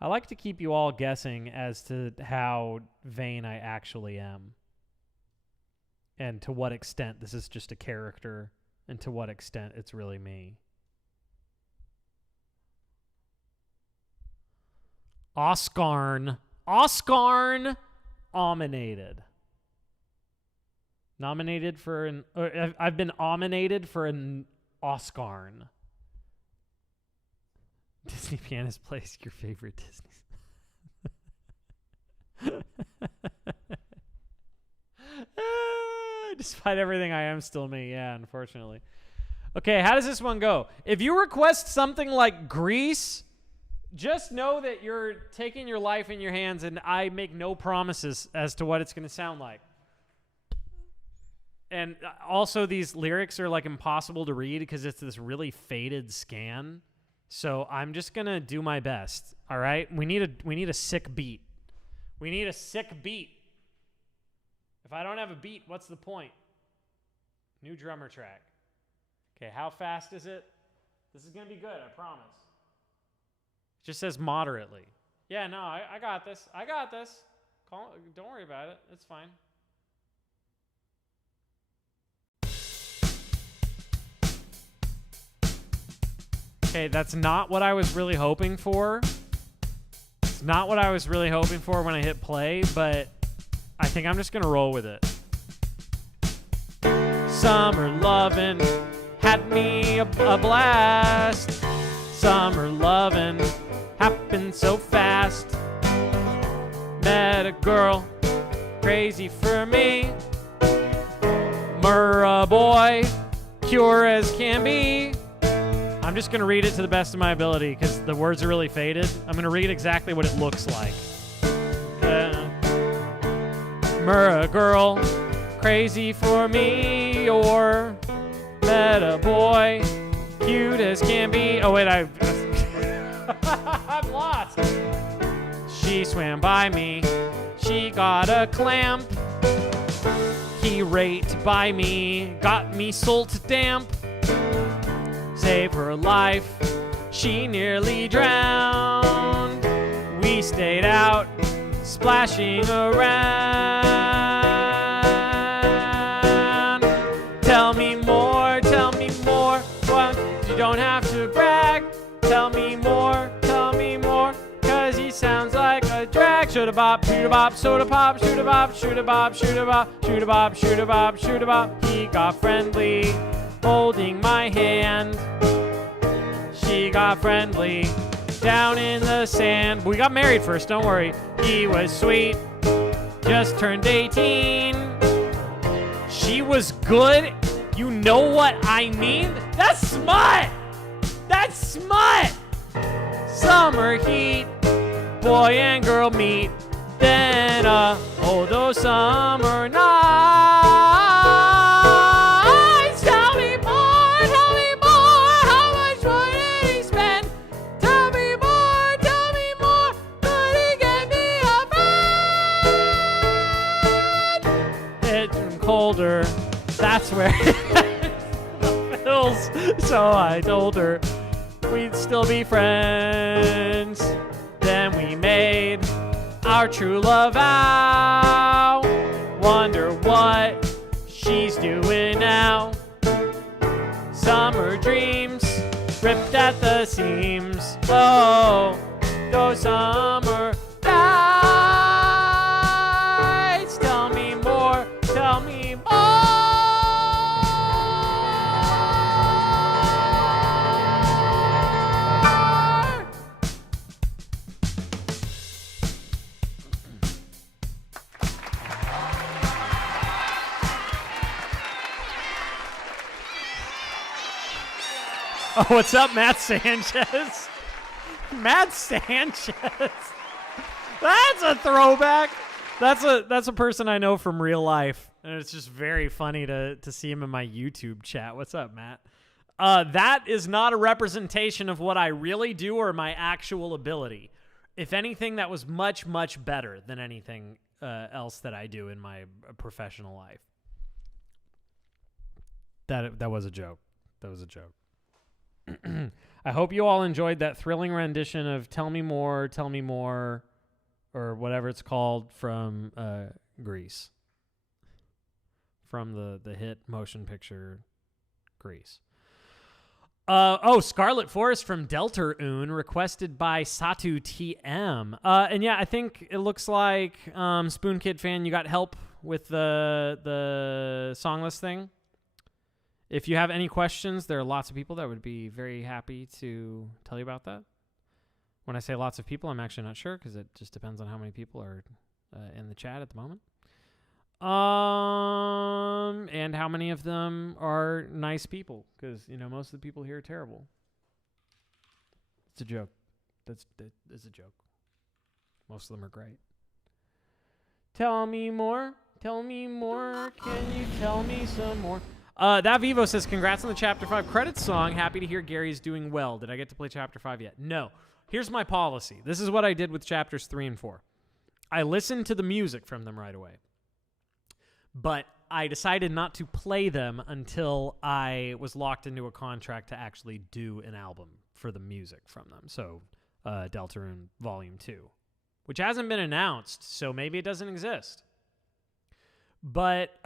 I like to keep you all guessing as to how vain I actually am. And to what extent this is just a character, and to what extent it's really me. Oscarn nominated. Nominated for an... I've been nominated for an Oscarn. Disney Pianist plays your favorite Disney. Despite everything, I am still me. Yeah, unfortunately. Okay, how does this one go? If you request something like Grease... just know that you're taking your life in your hands, and I make no promises as to what it's going to sound like. And also, these lyrics are like impossible to read because it's this really faded scan. So I'm just going to do my best. All right? We need a sick beat. We need a sick beat. If I don't have a beat, what's the point? New drummer track. Okay, how fast is it? This is going to be good, I promise. Just says moderately. Yeah, no, I got this. I got this. Don't worry about it. It's fine. Okay, that's not what I was really hoping for. It's not what I was really hoping for when I hit play, but I think I'm just going to roll with it. Summer lovin' had me a blast. Summer lovin' happened so fast. Met a girl crazy for me. Murrah boy, pure as can be. I'm I'm just going to read it to the best of my ability because the words are really faded. I'm going to read exactly what it looks like. Murra girl, crazy for me, or meta boy, cute as can be. Oh, wait, I'm lost. She swam by me. She got a clamp. He raped by me. Got me salt damp. Save her life. She nearly drowned. We stayed out, splashing around. Tell me more, what? You don't have to brag. Tell me more, cause he sounds like a drag. Shoot a bop, shoot a bop, soda pop, shoot a bop, shoot a bop, shoot a bop, shoot a bop, shoot a bop, shoot a bop. He got friendly, holding my hand. She got friendly, down in the sand. We got married first, don't worry. He was sweet, just turned 18. She was good. You know what I mean? That's smut! That's smut! Summer heat, boy and girl meet. Then oh, those summer nights. Tell me more, how much money he spent? Tell me more, could he get me a friend? It's colder, that's where the pills. So I told her we'd still be friends. Then we made our true love vow. Wonder what she's doing now. Summer dreams ripped at the seams. Oh, those summer nights. Tell me more, tell me more. Oh, what's up, Matt Sanchez? Matt Sanchez. That's a throwback. That's a person I know from real life, and it's just very funny to see him in my YouTube chat. What's up, Matt? That is not a representation of what I really do or my actual ability. If anything, that was much, much better than anything else that I do in my professional life. That was a joke. That was a joke. I hope you all enjoyed that thrilling rendition of Tell Me More, or whatever it's called from Grease. From the hit motion picture Grease. Scarlet Forest from Deltarune, requested by Satu TM. And yeah, I think it looks like Spoon Kid fan, you got help with the song list thing. If you have any questions, there are lots of people that would be very happy to tell you about that. When I say lots of people, I'm actually not sure because it just depends on how many people are in the chat at the moment. And how many of them are nice people, because, you know, most of the people here are terrible. It's a joke. It's a joke. Most of them are great. Tell me more. Can you tell me some more? That Vivo says, congrats on the Chapter 5 credits song. Happy to hear Gary's doing well. Did I get to play Chapter 5 yet? No. Here's my policy. This is what I did with Chapters 3 and 4. I listened to the music from them right away. But I decided not to play them until I was locked into a contract to actually do an album for the music from them. So, Deltarune Volume 2. Which hasn't been announced, so maybe it doesn't exist. But,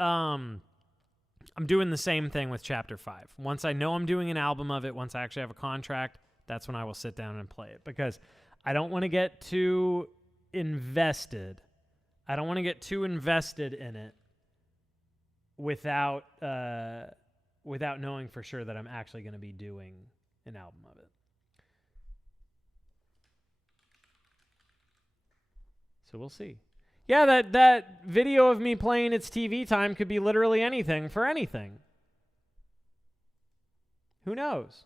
I'm doing the same thing with Chapter 5. Once I know I'm doing an album of it, once I actually have a contract, that's when I will sit down and play it. Because I don't want to get too invested. I don't want to get too invested in it without knowing for sure that I'm actually going to be doing an album of it. So we'll see. Yeah, that video of me playing It's TV Time could be literally anything for anything. Who knows?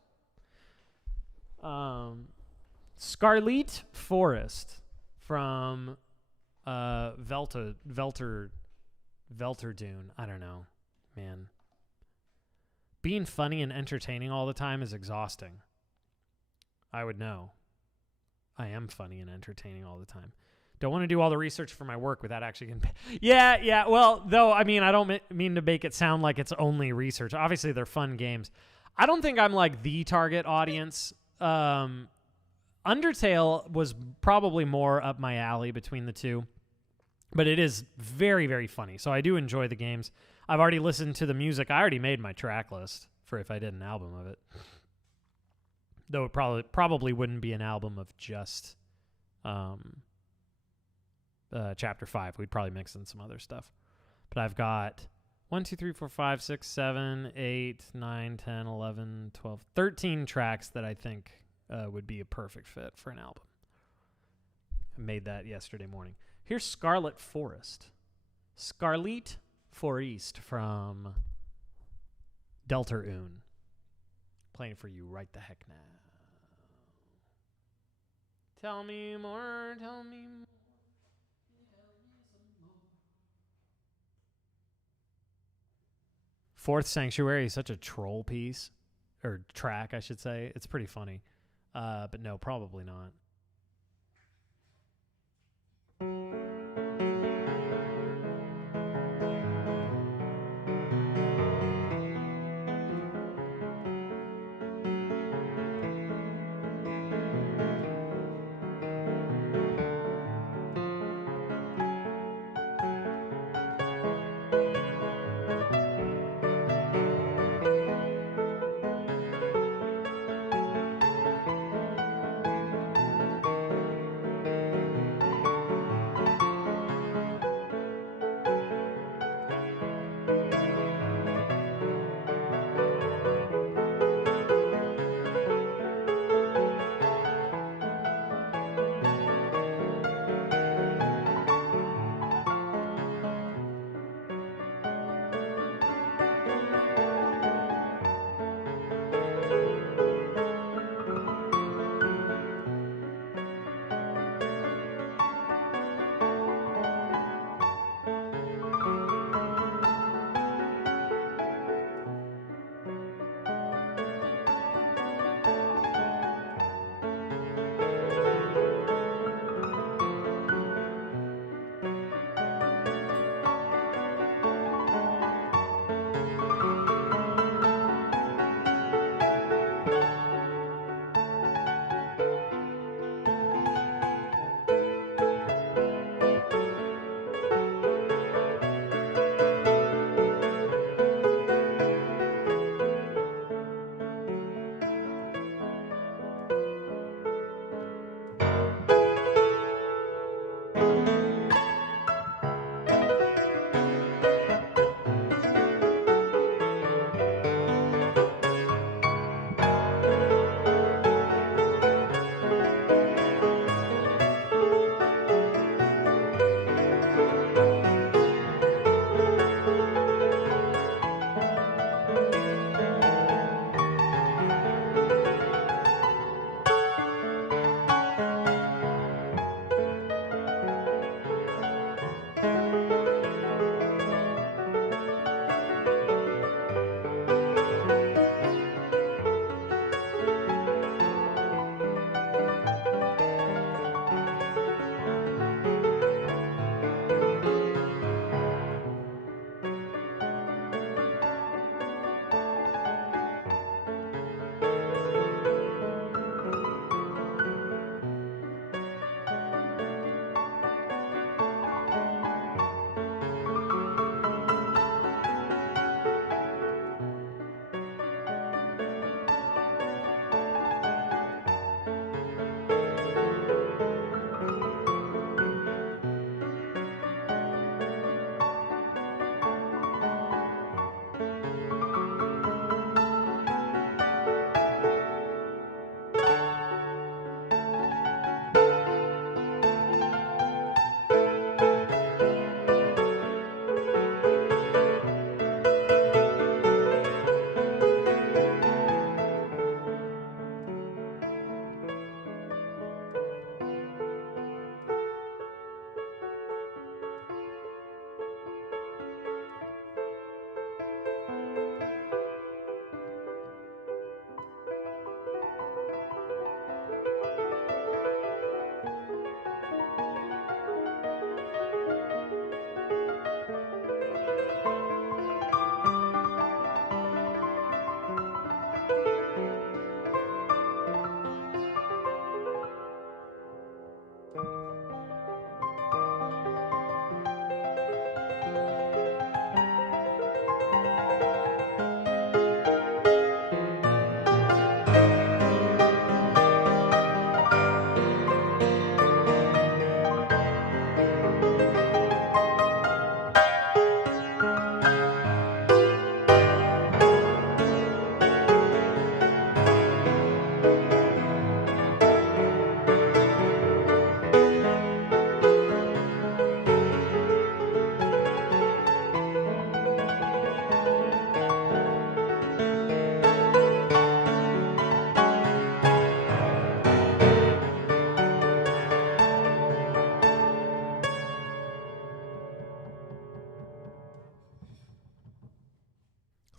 Scarlet Forest from Deltarune. I don't know, man. Being funny and entertaining all the time is exhausting. I would know. I am funny and entertaining all the time. Don't want to do all the research for my work without actually getting paid. Yeah. Well, though, I mean, I don't mean to make it sound like it's only research. Obviously, they're fun games. I don't think I'm like the target audience. Undertale was probably more up my alley between the two. But it is very, very funny. So I do enjoy the games. I've already listened to the music. I already made my track list for if I did an album of it. Though it probably wouldn't be an album of just Chapter 5. We'd probably mix in some other stuff. But I've got 1, 2, 3, 4, 5, 6, 7, 8, 9, 10, 11, 12, 13 tracks that I think would be a perfect fit for an album. I made that yesterday morning. Here's Scarlet Forest. Scarlet Forest from Deltarune. Playing for you right the heck now. Tell me more, tell me more. Fourth Sanctuary is such a troll piece. Or track, I should say. It's pretty funny. But no, probably not.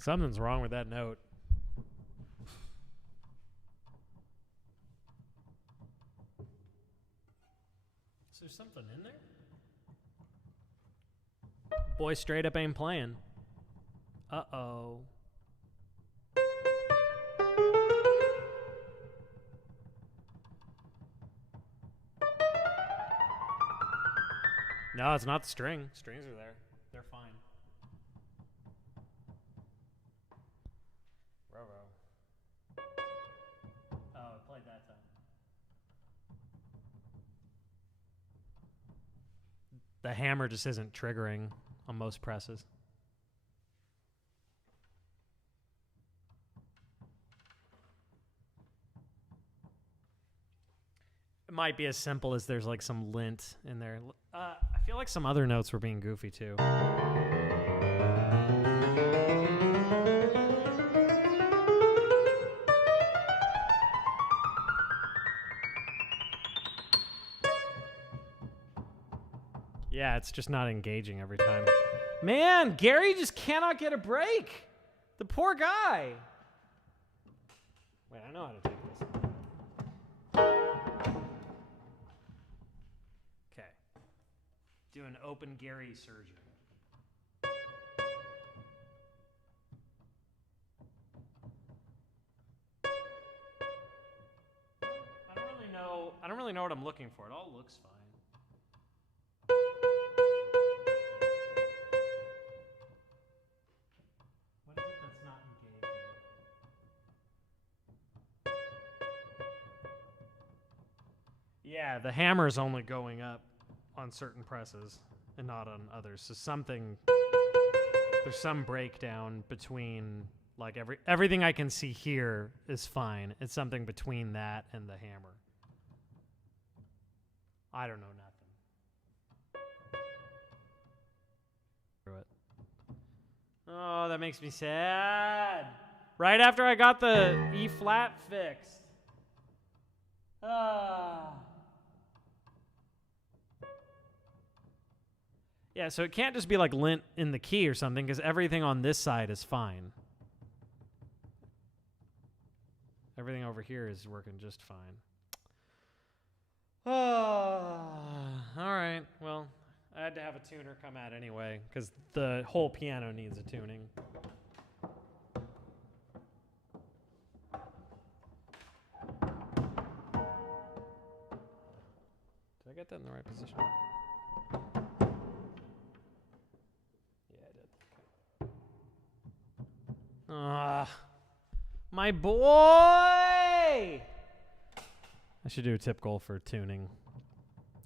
Something's wrong with that note. Is there something in there? Boy straight up ain't playing. Uh-oh. No, it's not the string. Strings are there. They're fine. Row. Oh, it played that time. The hammer just isn't triggering on most presses. It might be as simple as there's like some lint in there. I feel like some other notes were being goofy too. Yeah, it's just not engaging every time. Man, Gary just cannot get a break. The poor guy. Wait, I know how to take this. Okay. Do an open Gary surgery. I don't really know what I'm looking for. It all looks fine. What is it that's not engaging? Yeah, the hammer's only going up on certain presses and not on others. So there's some breakdown between, like, everything I can see here is fine. It's something between that and the hammer. I don't know nothing. Oh, that makes me sad. Right after I got the E flat fixed. Yeah, so it can't just be like lint in the key or something, because everything on this side is fine. Everything over here is working just fine. Oh, all right. Well, I had to have a tuner come out anyway, because the whole piano needs a tuning. Did I get that in the right position? Yeah, I did. My boy! I should do a tip goal for tuning,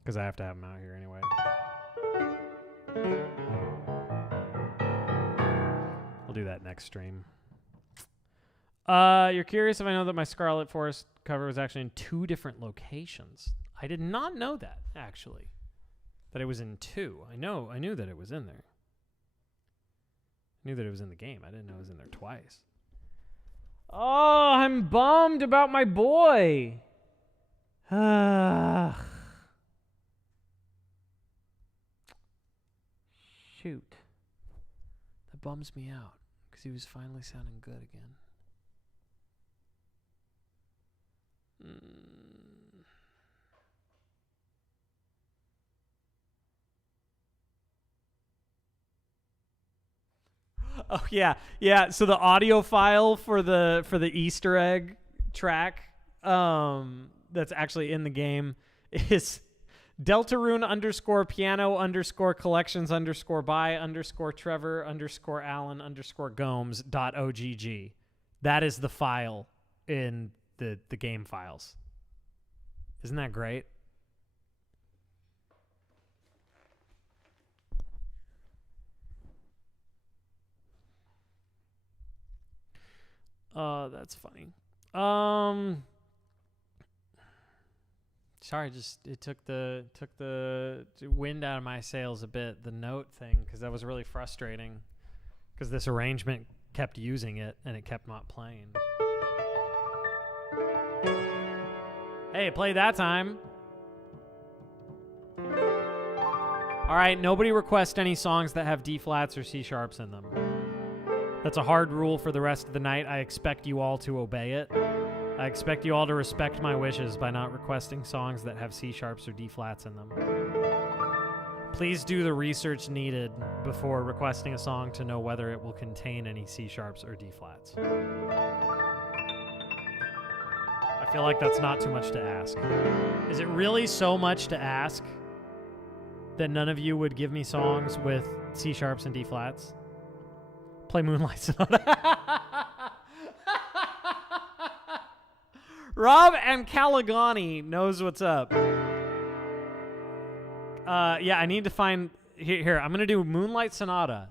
because I have to have him out here anyway. I'll do that next stream. You're curious if I know that my Scarlet Forest cover was actually in 2 different locations. I did not know that, actually. That it was in 2. I knew that it was in there. I knew that it was in the game. I didn't know it was in there twice. Oh, I'm bummed about my boy. Shoot. That bums me out, because he was finally sounding good again. Oh yeah. So the audio file for the Easter egg track that's actually in the game is Deltarune _piano _collections _by Trevor Allen Gomes.ogg. That is the file in the game files. Isn't that great? That's funny. Sorry, it took the wind out of my sails a bit, the note thing, because that was really frustrating, because this arrangement kept using it and it kept not playing. Hey, it played that time. All right, nobody request any songs that have D flats or C sharps in them. That's a hard rule for the rest of the night. I expect you all to obey it. I expect you all to respect my wishes by not requesting songs that have C sharps or D flats in them. Please do the research needed before requesting a song to know whether it will contain any C sharps or D flats. I feel like that's not too much to ask. Is it really so much to ask that none of you would give me songs with C sharps and D flats? Play Moonlight Sonata. Rob and Caligani knows what's up. Yeah, I need to find... Here, I'm going to do Moonlight Sonata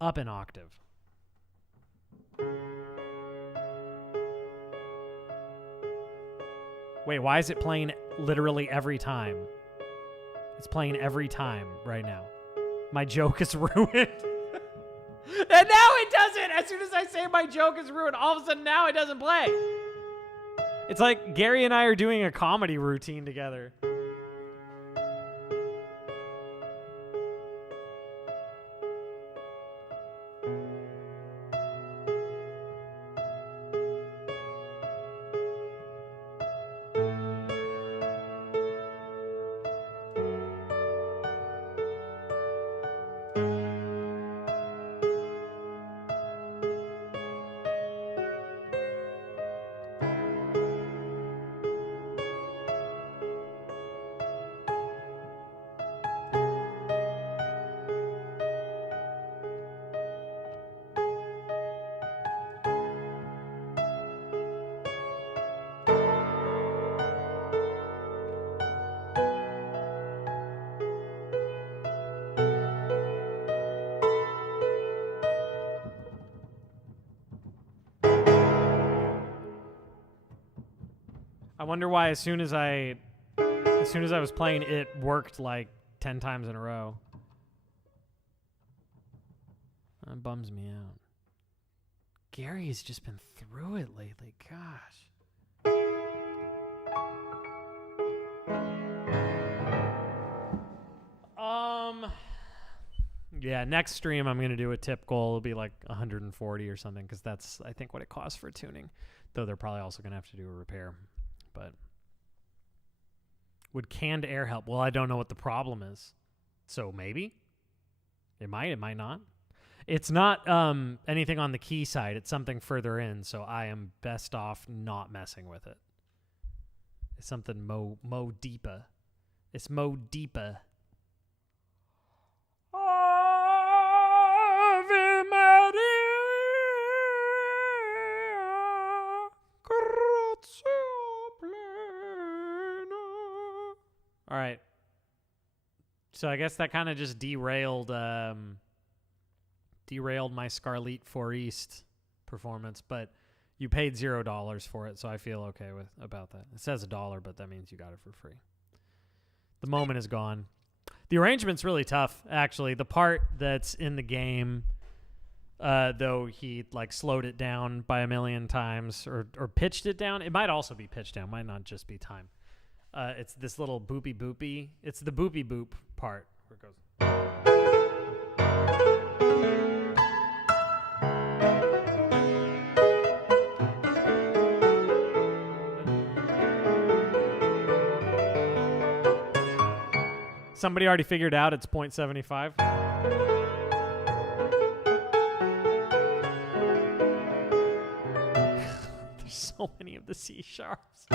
up an octave. Wait, why is it playing literally every time? It's playing every time right now. My joke is ruined. And now it doesn't! As soon as I say my joke is ruined, all of a sudden now it doesn't play. It's like Gary and I are doing a comedy routine together. I wonder why as soon as I was playing, it worked like 10 times in a row. That bums me out. Gary's just been through it lately. Gosh. Yeah, next stream I'm going to do a tip goal. It'll be like 140 or something because that's, I think, what it costs for tuning. Though they're probably also going to have to do a repair. But would canned air help? Well, I don't know what the problem is. So maybe. It might not. It's not anything on the key side. It's something further in, so I am best off not messing with it. It's something mo deeper. It's mo deeper. Ave Maria, grazie plena. All right. So I guess that kind of just derailed my Scarlett for East performance, but you paid $0 for it, so I feel okay about that. It says $1, but that means you got it for free. The moment is gone. The arrangement's really tough, actually. The part that's in the game, though he like slowed it down by a million times or pitched it down. It might also be pitched down. Might not just be time. It's this little boopy boopy. It's the boopy boop part where it goes. Somebody already figured out it's 0.75. There's so many of the C sharps.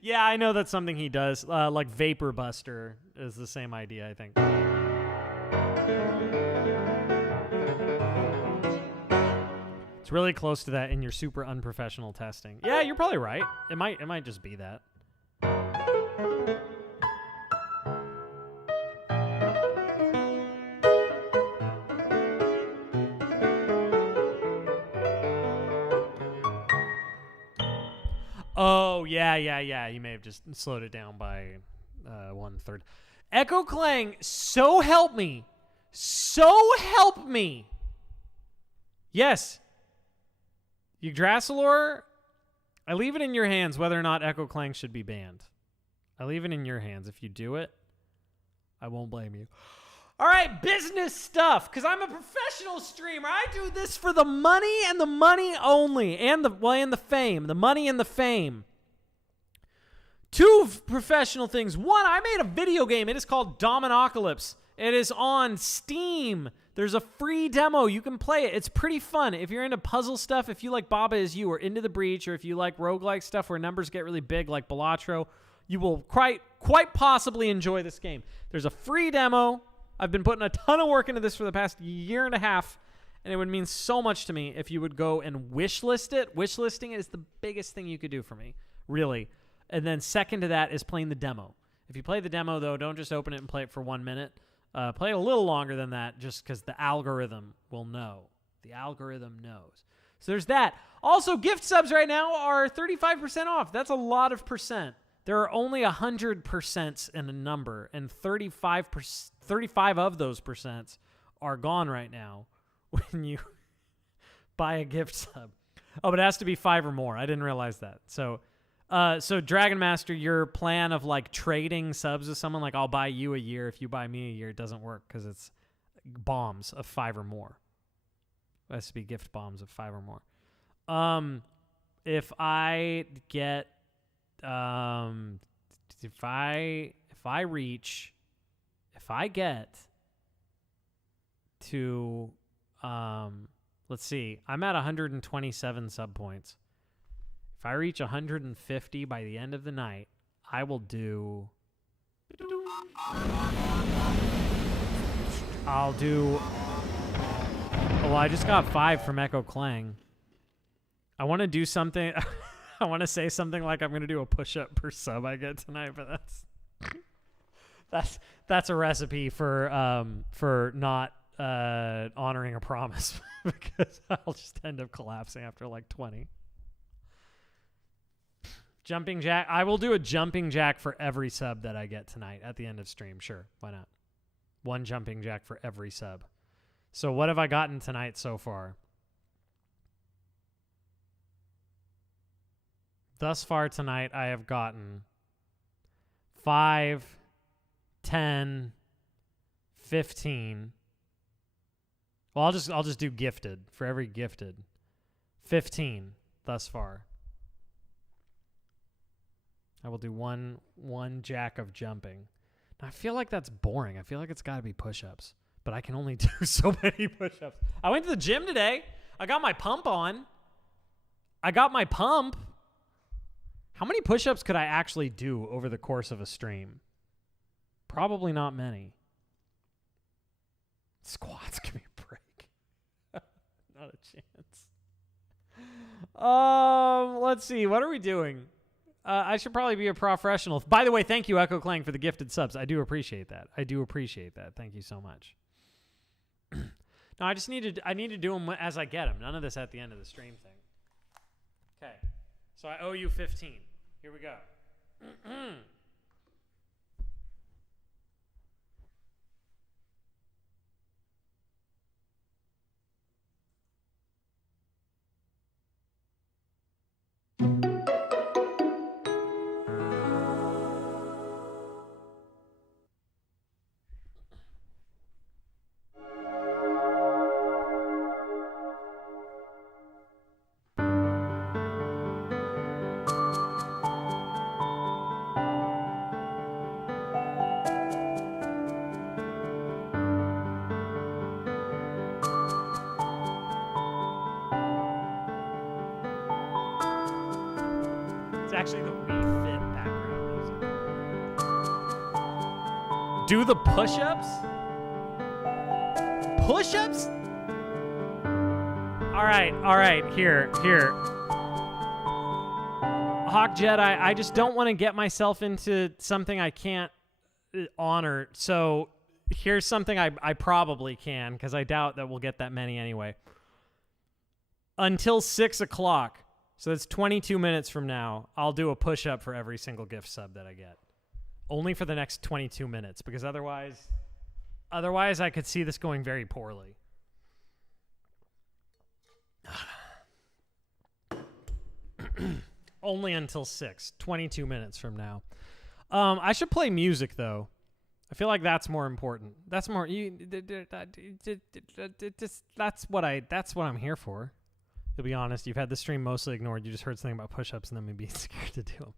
Yeah, I know that's something he does. Like Vapor Buster is the same idea, I think. It's really close to that in your super unprofessional testing. Yeah, you're probably right. It might just be that. Oh, yeah. He may have just slowed it down by 1/3. Echo Clang, so help me. So help me. Yes. Yggdrasil, I leave it in your hands whether or not Echo Clang should be banned. I leave it in your hands. If you do it, I won't blame you. All right, business stuff, because I'm a professional streamer. I do this for the money and the money only, and the fame. The money and the fame. Two professional things. One, I made a video game. It is called Dominocalypse. It is on Steam. There's a free demo. You can play it. It's pretty fun. If you're into puzzle stuff, if you like Baba Is You or Into the Breach, or if you like roguelike stuff where numbers get really big like Balatro, you will quite possibly enjoy this game. There's a free demo. I've been putting a ton of work into this for the past year and a half, and it would mean so much to me if you would go and wishlist it. Wishlisting is the biggest thing you could do for me, really. And then second to that is playing the demo. If you play the demo, though, don't just open it and play it for 1 minute. Play it a little longer than that just because the algorithm will know. The algorithm knows. So there's that. Also, gift subs right now are 35% off. That's a lot of percent. There are only 100% in a number, and 35 of those percents are gone right now when you buy a gift sub. Oh, but it has to be 5 or more. I didn't realize that. So Dragon Master, your plan of like trading subs with someone, like I'll buy you a year if you buy me a year, it doesn't work because it's bombs of 5 or more. It has to be gift bombs of 5 or more. If I get if I get to let's see, I'm at 127 sub points. If I reach 150 by the end of the night, I will do well, I just got 5 from Echo Clang. I want to do something I want to say something like I'm going to do a push-up per sub I get tonight, but that's a recipe for not honoring a promise because I'll just end up collapsing after like 20. Jumping jack. I will do a jumping jack for every sub that I get tonight at the end of stream. Sure, why not? 1 jumping jack for every sub. So what have I gotten tonight so far? Thus far tonight, I have gotten 5, 10, 15. Well, I'll just do gifted for every gifted. 15 thus far. I will do one jack of jumping. Now, I feel like that's boring. I feel like it's got to be push-ups, but I can only do so many push-ups. I went to the gym today. I got my pump on. How many push-ups could I actually do over the course of a stream? Probably not many. Squats, give me a break. Not a chance. Let's see. What are we doing? I should probably be a professional. By the way, thank you, Echo Clang, for the gifted subs. I do appreciate that. Thank you so much. No, I need to do them as I get them. None of this at the end of the stream thing. Okay. So I owe you 15. Here we go. Actually the Wii Fit background music. Do the push-ups? Push-ups? All right, here. Hawk Jedi, I just don't want to get myself into something I can't honor. So here's something I probably can, because I doubt that we'll get that many anyway. Until 6 o'clock. So that's 22 minutes from now. I'll do a push-up for every single gift sub that I get. Only for the next 22 minutes, because otherwise I could see this going very poorly. Only until 6, 22 minutes from now. I should play music, though. I feel like that's more important. That's more... That's what I'm here for. To be honest, you've had the stream mostly ignored. You just heard something about push-ups and then maybe scared to do them.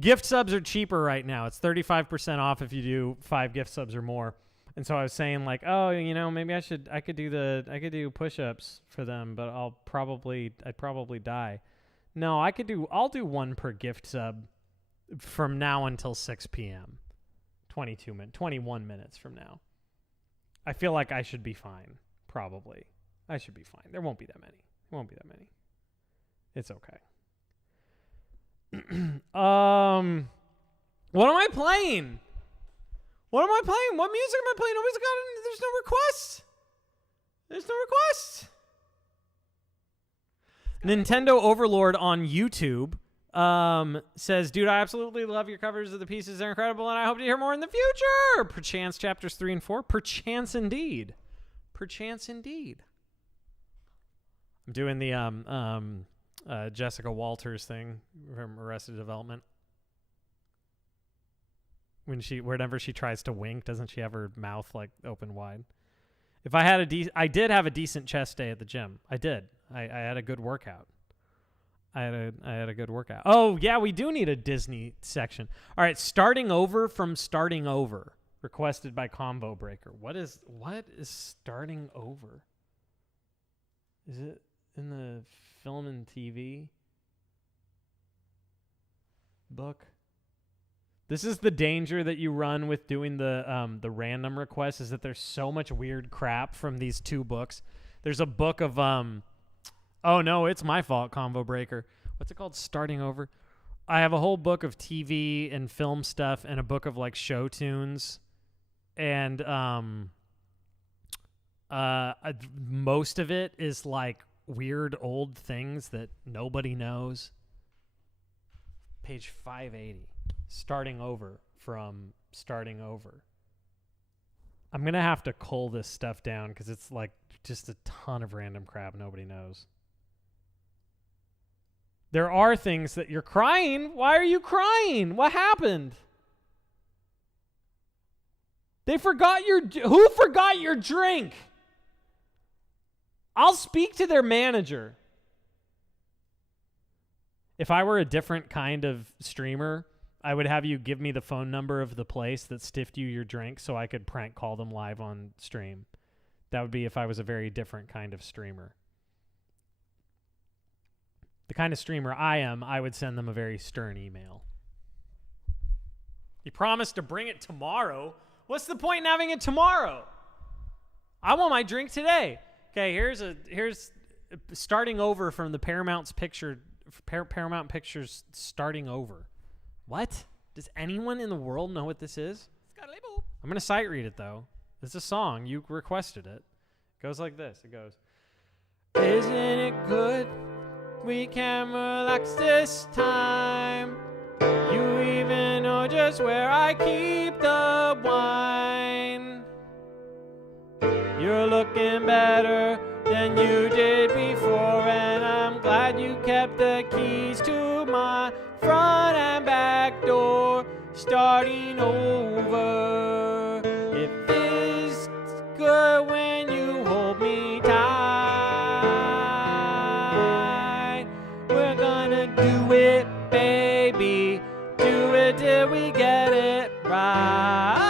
Gift subs are cheaper right now. It's 35% off if you do 5 gift subs or more. And so I was saying like, oh, you know, maybe I could do push-ups for them, but I'd probably die. No, I'll do 1 per gift sub from now until 6 p.m. 21 minutes from now. I feel like I should be fine. Probably. I should be fine. There won't be that many. It's okay. What am I playing? What music am I playing? There's no requests. Nintendo Overlord on YouTube says, dude, I absolutely love your covers of the pieces. They're incredible, and I hope to hear more in the future. Perchance chapters 3 and 4. Perchance indeed. I'm doing the Jessica Walters thing from Arrested Development. Whenever she tries to wink, doesn't she have her mouth like open wide? If I had I did have a decent chest day at the gym. I did. I had a good workout. I had a good workout. Oh yeah, we do need a Disney section. All right, starting over, requested by Combo Breaker. What is starting over? Is it in the film and TV book? This is the danger that you run with doing the random requests, is that there's so much weird crap from these 2 books. There's a book of oh no, it's my fault, Combo Breaker. What's it called? Starting Over. I have a whole book of TV and film stuff and a book of like show tunes, and most of it is like weird old things that nobody knows. Page 580. Starting over from Starting Over. I'm going to have to cull this stuff down because it's like just a ton of random crap nobody knows. There are things that you're crying. Why are you crying? What happened? Who forgot your drink? I'll speak to their manager. If I were a different kind of streamer, I would have you give me the phone number of the place that stiffed you your drink so I could prank call them live on stream. That would be if I was a very different kind of streamer. The kind of streamer I am, I would send them a very stern email. You promised to bring it tomorrow. What's the point in having it tomorrow? I want my drink today. Okay, here's Starting Over from the Paramount Pictures Starting Over. What? Does anyone in the world know what this is? It's got a label. I'm going to sight read it, though. It's a song. You requested it. It goes like this. It goes, isn't it good? We can relax this time. You even know just where I keep the wine. You're looking better than you did before, and I'm glad you kept the keys to my front and back door. Starting over. It feels good when you hold me tight. We're gonna do it, baby. Do it till we get it right.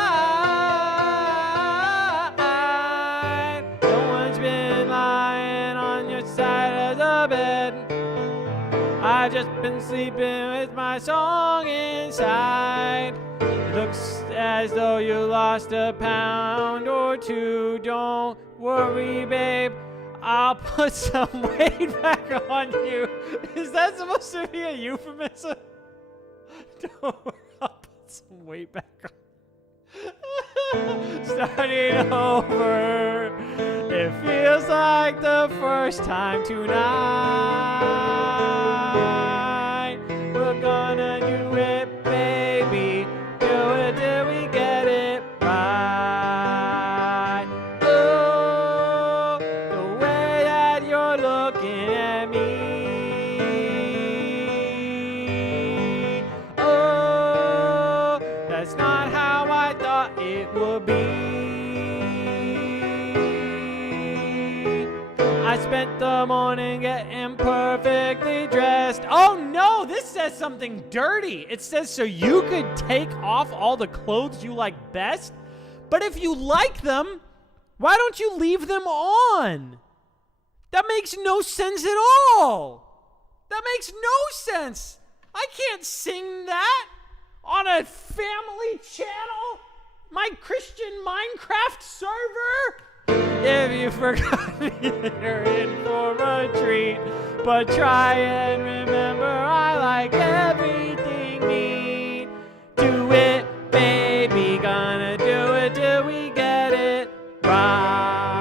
No one's been lying on your side of the bed. I've just been sleeping with my song inside. It looks as though you lost a pound or 2. Don't worry, babe. I'll put some weight back on you. Is that supposed to be a euphemism? Don't worry, I'll put some weight back on. Starting over. It feels like the first time tonight. We're gonna do it, baby. Do it till we get it right. Oh, the way that you're looking at me. it would be. I spent the morning getting perfectly dressed. Oh no, this says something dirty. It says so you could take off all the clothes you like best, but if you like them, why don't you leave them on? That makes no sense at all. That makes no sense. I can't sing that on a family channel, my Christian Minecraft server. If you forgot me, you're in for a treat. But try and remember, I like everything neat. Do it, baby, gonna do it till we get it right.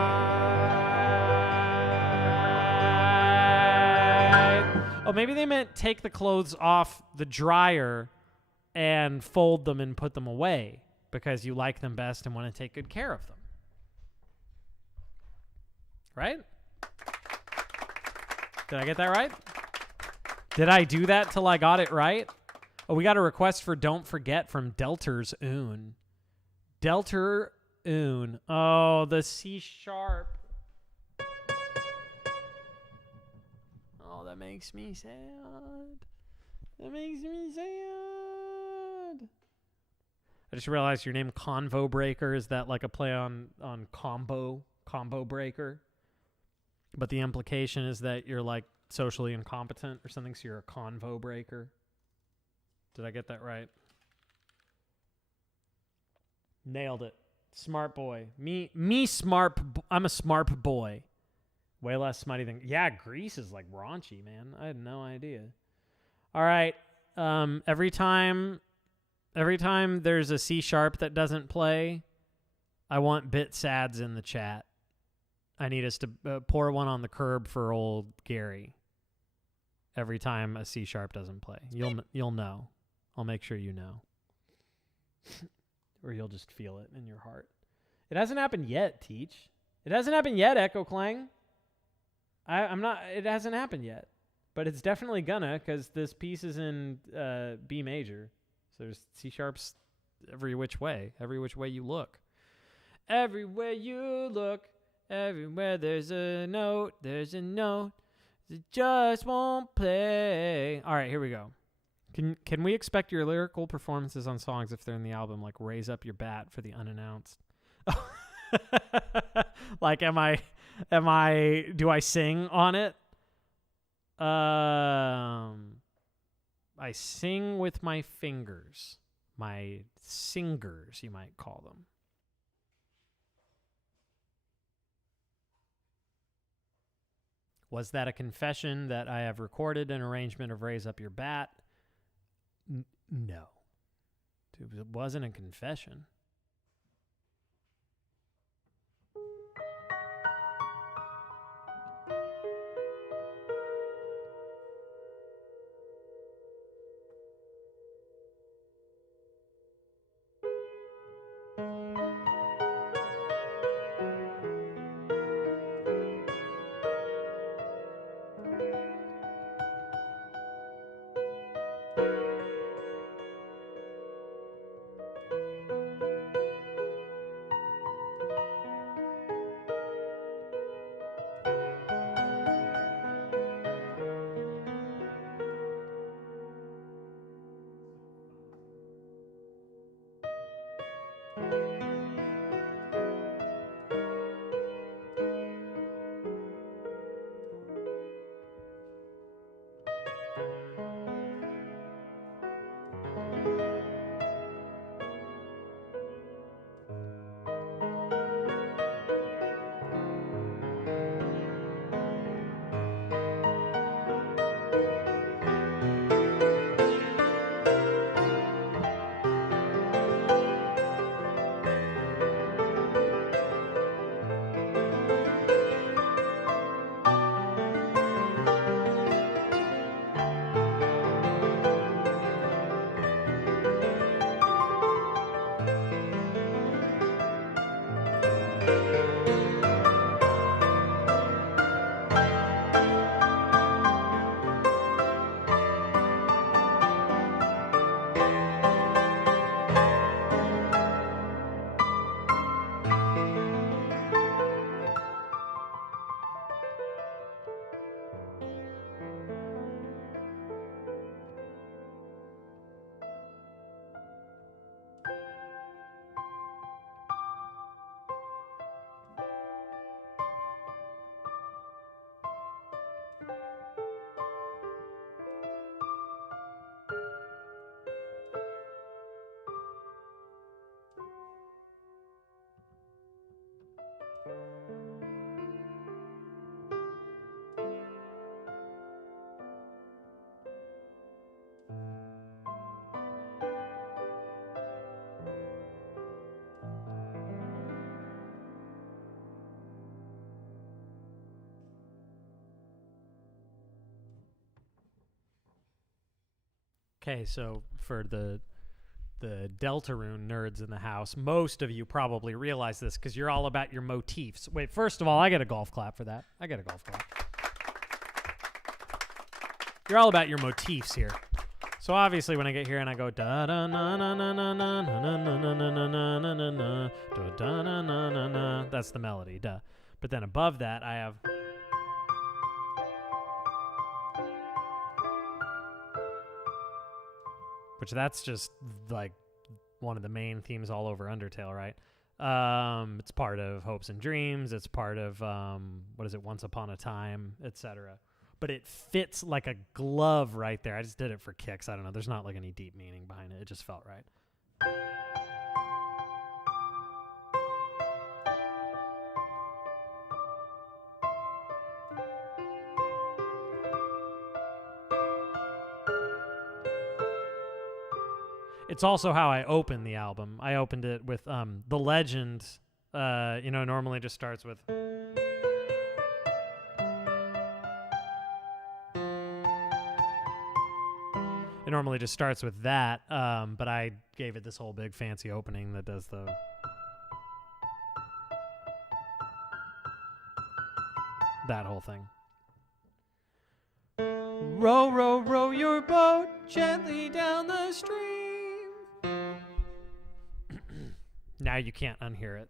Oh, maybe they meant take the clothes off the dryer and fold them and put them away because you like them best and want to take good care of them. Right? Did I get that right? Did I do that till I got it right? Oh, we got a request for Don't Forget from Deltarune. Deltarune. Oh, the C sharp. Oh, that makes me sad. That makes me sad. I just realized your name Convo Breaker. Is that like a play on combo breaker? But the implication is that you're like socially incompetent or something, so you're a convo breaker. Did I get that right? Nailed it. Smart boy. Me smart. I'm a smart boy. Way less smutty than... Yeah, Grease is like raunchy, man. I had no idea. All right. Every time there's a C sharp that doesn't play, I want bit sads in the chat. I need us to pour one on the curb for old Gary. Every time a C sharp doesn't play, you'll know. I'll make sure you know, or you'll just feel it in your heart. It hasn't happened yet, Teach. It hasn't happened yet, Echo Clang. I'm not. It hasn't happened yet, but it's definitely gonna because this piece is in B major. So there's C sharps every which way you look. Everywhere you look. Everywhere there's a note, it just won't play. All right, here we go. Can we expect your lyrical performances on songs if they're in the album, like Raise Up Your Bat for the Unannounced? Like, do I sing on it? I sing with my fingers. My singers, you might call them. Was that a confession that I have recorded an arrangement of Raise Up Your Bat? No. It wasn't a confession. Okay, so for the Deltarune nerds in the house, most of you probably realize this because you're all about your motifs. Wait, first of all, I get a golf clap for that. I get a golf clap. You're all about your motifs here. So obviously when I get here and I go da da na na na na na na na na na na na na na na da na na na na, that's the melody, duh. But then above that I have which that's just like one of the main themes all over Undertale, right? It's part of Hopes and Dreams. It's part of Once Upon a Time, etc. But it fits like a glove right there. I just did it for kicks. I don't know. There's not like any deep meaning behind it. It just felt right. It's also how I opened the album. I opened it with The Legend, normally just starts with... It normally just starts with that, but I gave it this whole big fancy opening that does the... that whole thing. Row, row, row your boat gently down the stream. Now you can't unhear it.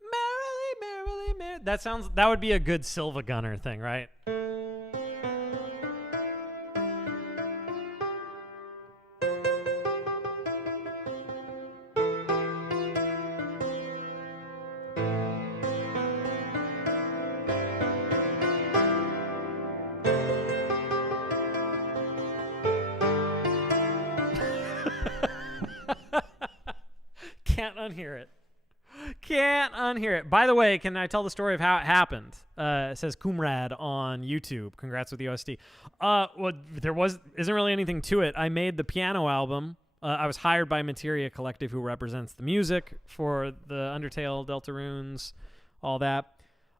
Merrily, merrily, merrily. That would be a good Silva Gunner thing, right? Can't unhear it. Can't unhear it. By the way, can I tell the story of how it happened? It says Kumrad on YouTube. Congrats with the OST. Well, isn't really anything to it. I made the piano album. I was hired by Materia Collective, who represents the music for the Undertale, Deltarunes, all that.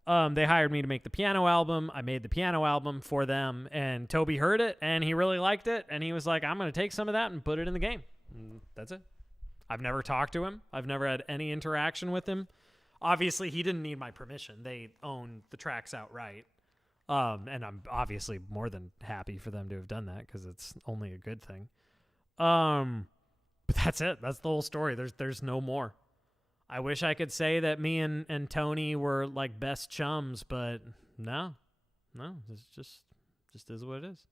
They hired me to make the piano album. I made the piano album for them, and Toby heard it, and he really liked it, and he was like, I'm going to take some of that and put it in the game. And that's it. I've never talked to him. I've never had any interaction with him. Obviously, he didn't need my permission. They own the tracks outright. And I'm obviously more than happy for them to have done that because it's only a good thing. But that's it. That's the whole story. There's no more. I wish I could say that me and Tony were like best chums, but no, it's just is what it is.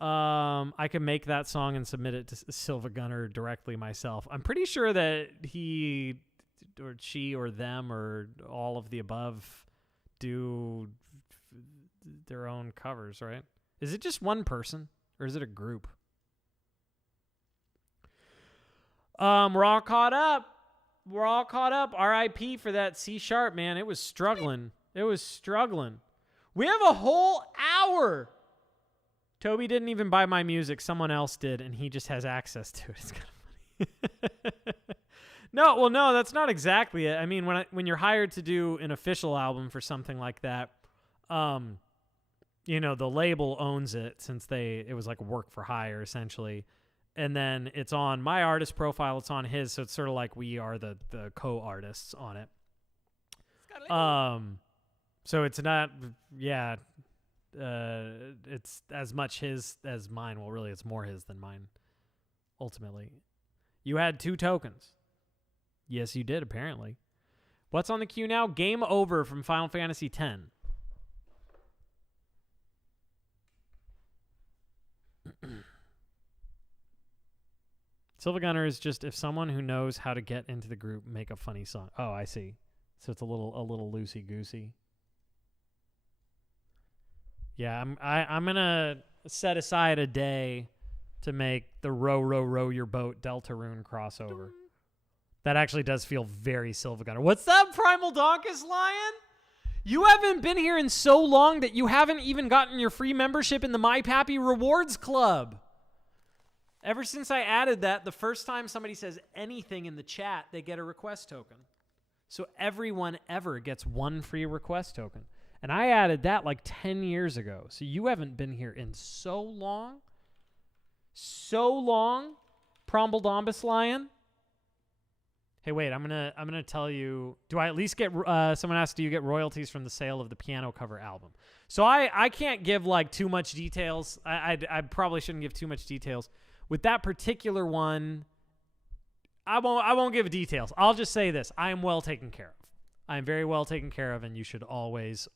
I can make that song and submit it to Silva Gunner directly myself. I'm pretty sure that he or she or them or all of the above do their own covers, right? Is it just one person or is it a group? We're all caught up. RIP for that C sharp, man. It was struggling. We have a whole hour. Toby didn't even buy my music. Someone else did, and he just has access to it. It's kind of funny. No, that's not exactly it. I mean, when you're hired to do an official album for something like that, the label owns it since it was like work for hire, essentially. And then it's on my artist profile. It's on his, so it's sort of like we are the co-artists on it. So it's not, yeah... it's as much his as mine. Well, really, it's more his than mine, ultimately. You had 2 tokens. Yes, you did, apparently. What's on the queue now? Game Over from Final Fantasy X. Silva Gunner is just if someone who knows how to get into the group make a funny song. Oh, I see. So it's a little loosey-goosey. Yeah, I'm gonna set aside a day to make the row, row, row your boat Deltarune crossover. That actually does feel very Silva Gunner. What's up, Primal Donkus Lion? You haven't been here in so long that you haven't even gotten your free membership in the My Pappy Rewards Club. Ever since I added that, the first time somebody says anything in the chat, they get a request token. So everyone ever gets 1 free request token. And I added that like 10 years ago. So you haven't been here in so long. So long, Prombldombus Lion. Hey, wait, I'm gonna tell you, do I at least get, someone asked, do you get royalties from the sale of the piano cover album? So I can't give like too much details. I probably shouldn't give too much details. With that particular one, I won't give details. I'll just say this. I am well taken care of. I am very well taken care of, and you should always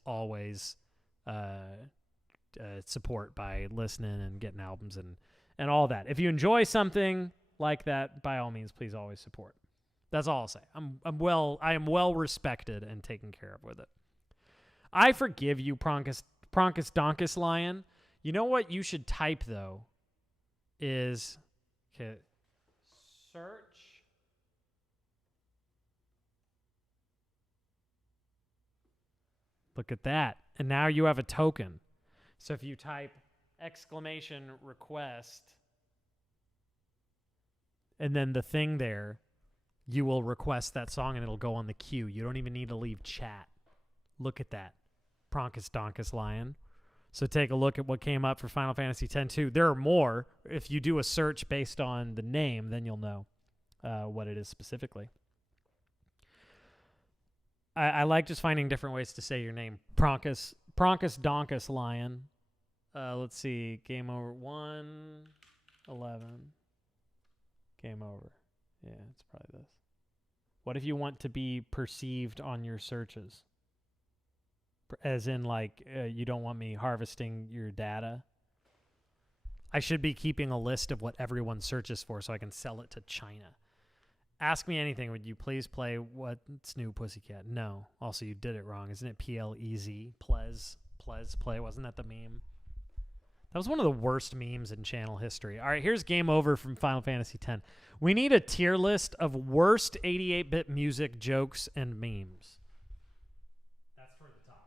support by listening and getting albums and all that. If you enjoy something like that, by all means, please always support. That's all I'll say. I am well respected and taken care of with it. I forgive you, Pronkus Donkus Lion. You know what you should type though is search Look at that. And now you have a token. So if you type !request and then the thing there, you will request that song and it'll go on the queue. You don't even need to leave chat. Look at that. Pronkus Donkus Lion. So take a look at what came up for Final Fantasy X-2. There are more. If you do a search based on the name, then you'll know what it is specifically. I like just finding different ways to say your name. Pronkus Donkus Lion. Let's see. Game over. 1:11. Game over. Yeah, it's probably this. What if you want to be perceived on your searches? As in, like, you don't want me harvesting your data? I should be keeping a list of what everyone searches for so I can sell it to China. Ask me anything. Would you please play What's New, Pussycat? No. Also, you did it wrong. Isn't it P-L-E-Z? Plez play. Wasn't that the meme? That was one of the worst memes in channel history. All right, here's Game Over from Final Fantasy X. We need a tier list of worst 88-bit music, jokes, and memes. That's for the top.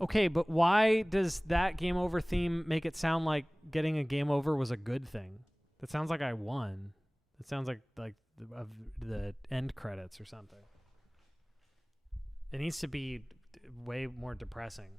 Okay, but why does that Game Over theme make it sound like getting a game over was a good thing? That sounds like I won. That sounds like the end credits or something. It needs to be way more depressing.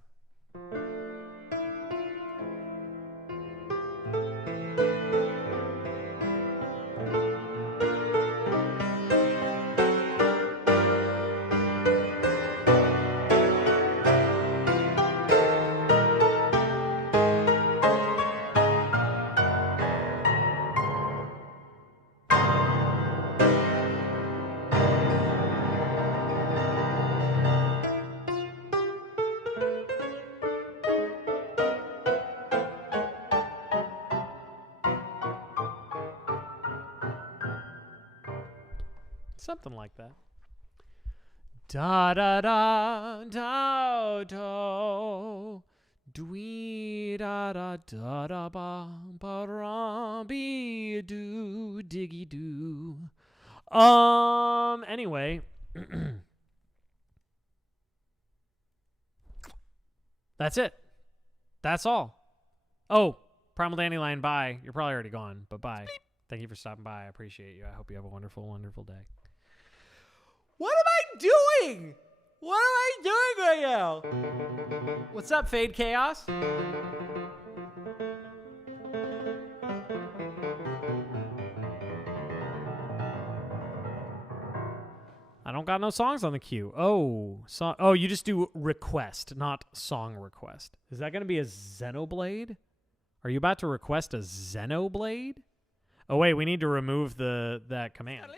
Something like that. Da da da da do dwee da da da da ba ba ra be do diggy do. Anyway. That's it. That's all. Oh, Primal Dandelion, bye. You're probably already gone, but bye. Bleep. Thank you for stopping by. I appreciate you. I hope you have a wonderful, wonderful day. What am I doing? What am I doing right now? What's up, Fade Chaos? I don't got no songs on the queue. Oh, you just do request, not song request. Is that going to be a Xenoblade? Are you about to request a Xenoblade? Oh, wait, we need to remove that command.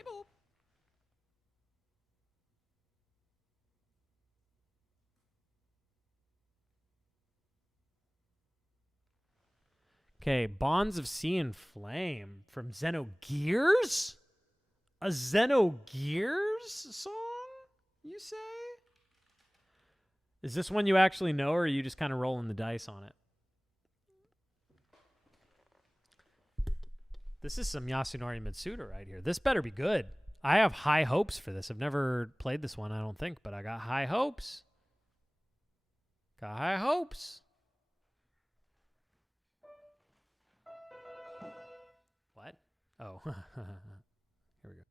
Okay, Bonds of Sea and Flame from Xenogears? A Xenogears song, you say? Is this one you actually know, or are you just kind of rolling the dice on it? This is some Yasunori Mitsuda right here. This better be good. I have high hopes for this. I've never played this one, I don't think, but I got high hopes. Got high hopes. What? Oh. Here we go.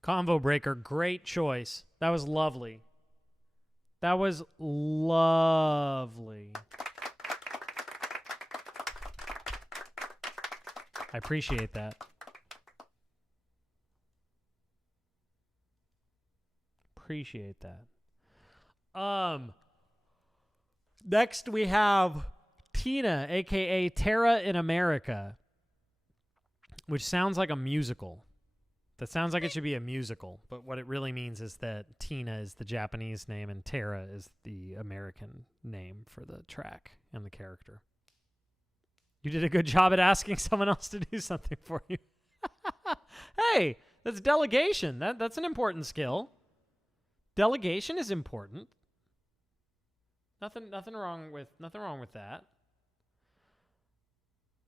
Convo Breaker, great choice. That was lovely. That was lovely. I appreciate that. Appreciate that. Next we have Tina, aka Terra in America, which sounds like a musical. That sounds like it should be a musical, but what it really means is that Tina is the Japanese name and Terra is the American name for the track and the character. You did a good job at asking someone else to do something for you. Hey, that's delegation. That's an important skill. Delegation is important. Nothing wrong with that.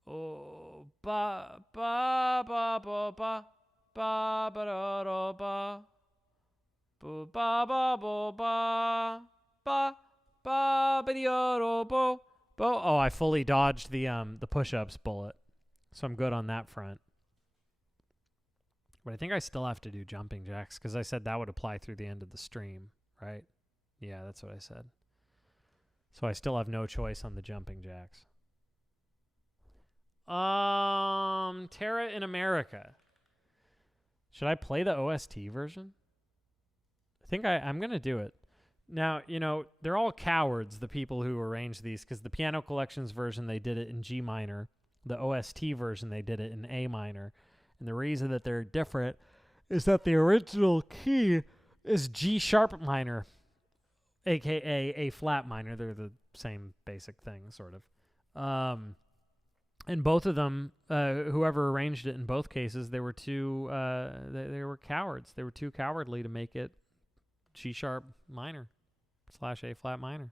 Oh, ba ba ba ba ba. Ba ba da da ba ba ba ba ba ba ba ba ba da bo bo. Oh, I fully dodged the push-ups bullet, so I'm good on that front. But I think I still have to do jumping jacks because I said that would apply through the end of the stream, right? Yeah, that's what I said. So I still have no choice on the jumping jacks. Terra in America. Should I play the OST version? I think I'm going to do it. Now, you know, they're all cowards, the people who arranged these, because the Piano Collections version, they did it in G minor. The OST version, they did it in A minor. And the reason that they're different is that the original key is G sharp minor, aka A flat minor. They're the same basic thing, sort of. And both of them, whoever arranged it in both cases, they were too, they were cowards. They were too cowardly to make it G sharp minor / A flat minor.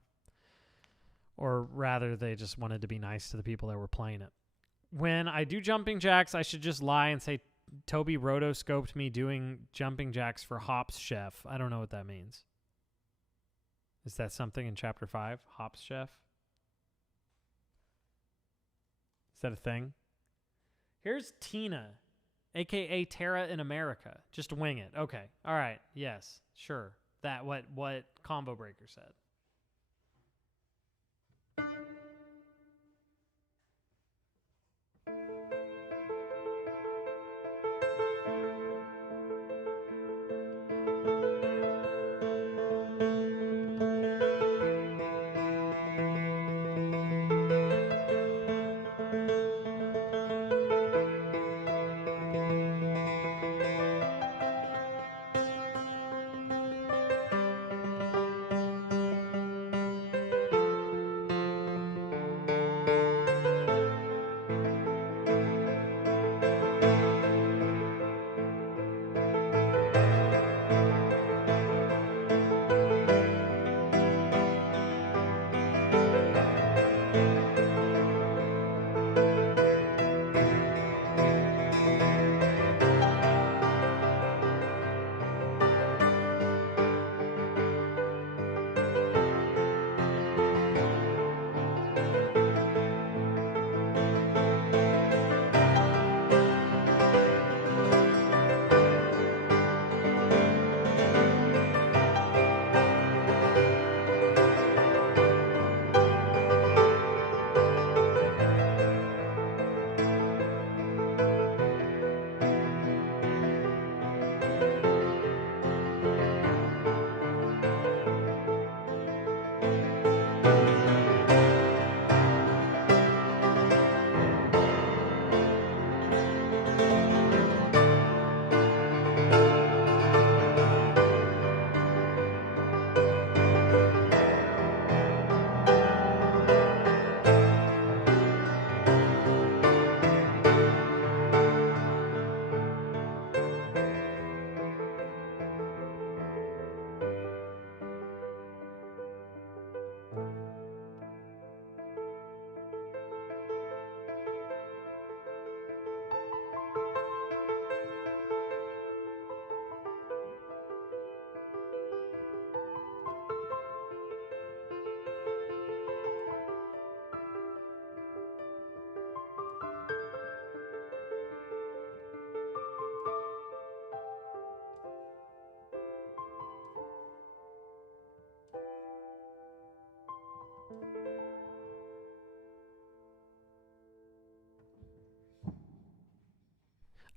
Or rather, they just wanted to be nice to the people that were playing it. When I do jumping jacks, I should just lie and say Toby rotoscoped me doing jumping jacks for Hops Chef. I don't know what that means. Is that something in Chapter 5? Hops Chef? Is that a thing? Here's Tina, a.k.a. Tara in America. Just wing it. Okay. All right. Yes. Sure. That what Combo Breaker said.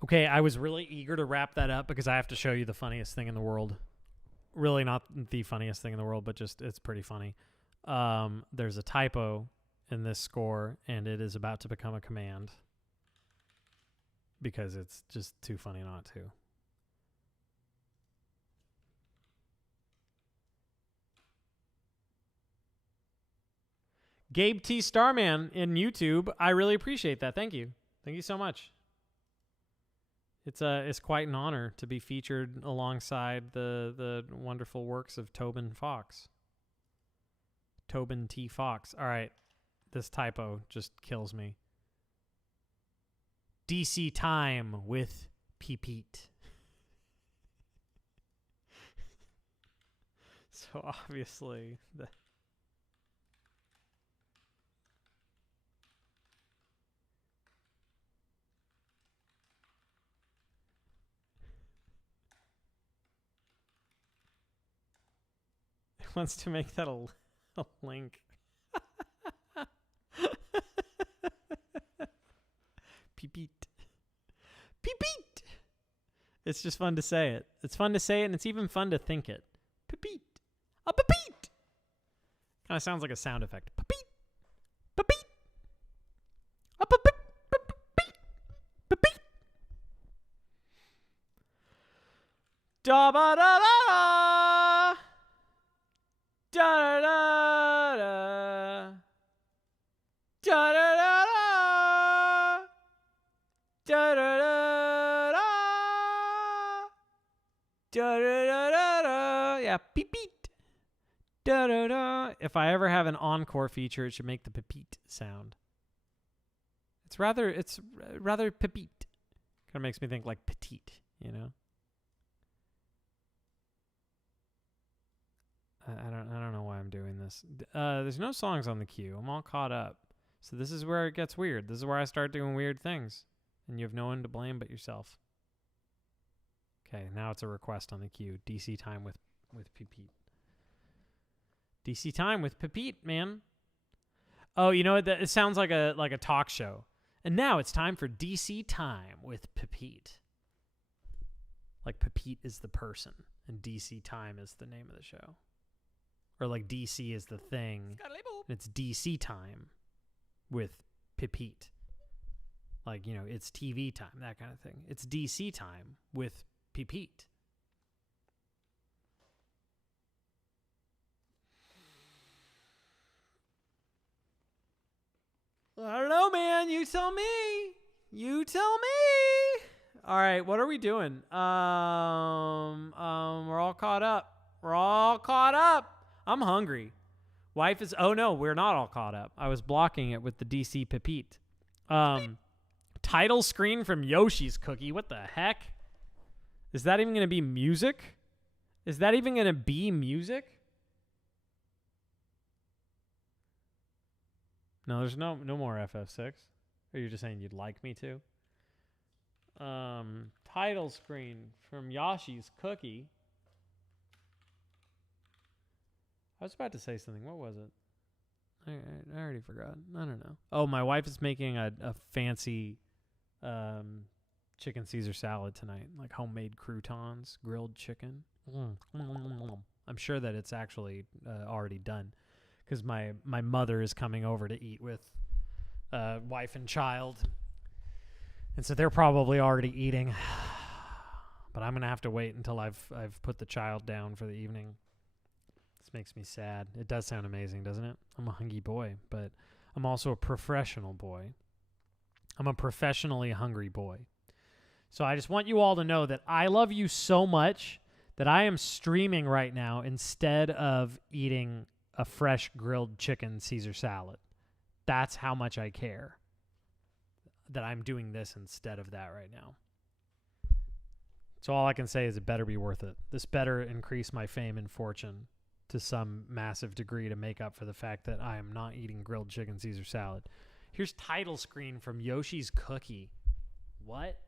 Okay, I was really eager to wrap that up because I have to show you the funniest thing in the world. Really not the funniest thing in the world, but just it's pretty funny. There's a typo in this score, and it is about to become a command because it's just too funny not to. Gabe T. Starman in YouTube, I really appreciate that. Thank you. Thank you so much. It's quite an honor to be featured alongside the wonderful works of Tobin Fox. Tobin T. Fox. All right. This typo just kills me. DC Time with Pete. So obviously the wants to make that a link. Peep. It's just fun to say it. It's fun to say it, and it's even fun to think it. Peep. A peep. Kind of sounds like a sound effect. Peep. A peep. Da ba da da da da da da da da da da da da. Yeah, beep beep. Da da da. If I ever have an encore feature, it should make the pepeat sound. It's rather pepeat. Kind of makes me think like petite, you know. I don't know why I'm doing this. There's no songs on the queue. I'm all caught up. So this is where it gets weird. This is where I start doing weird things. And you have no one to blame but yourself. Okay, now it's a request on the queue. DC time with Pepite. DC time with Pepite, man. Oh, you know what? It sounds like a talk show. And now it's time for DC time with Pepite. Like Pepite is the person, and DC time is the name of the show. Or like DC is the thing. And it's DC time with Pepite. Like, you know, it's TV time, that kind of thing. It's DC time with Pepite. I don't know, man. You tell me. You tell me. All right, what are we doing? We're all caught up. We're all caught up. I'm hungry. Wife is... Oh, no, we're not all caught up. I was blocking it with the DC Pepite. Title screen from Yoshi's Cookie. What the heck? Is that even going to be music? Is that even going to be music? No, there's no more FF6. Or you're just saying you'd like me to? Title screen from Yoshi's Cookie. I was about to say something. What was it? I already forgot. I don't know. Oh, my wife is making a fancy chicken Caesar salad tonight. Like homemade croutons, grilled chicken. I'm sure that it's actually already done. Because my mother is coming over to eat with wife and child. And so they're probably already eating. But I'm going to have to wait until I've put the child down for the evening. This makes me sad. It does sound amazing, doesn't it? I'm a hungry boy, but I'm also a professional boy. I'm a professionally hungry boy. So I just want you all to know that I love you so much that I am streaming right now instead of eating a fresh grilled chicken Caesar salad. That's how much I care that I'm doing this instead of that right now. So all I can say is it better be worth it. This better increase my fame and fortune to some massive degree to make up for the fact that I am not eating grilled chicken Caesar salad. Here's title screen from Yoshi's Cookie. What?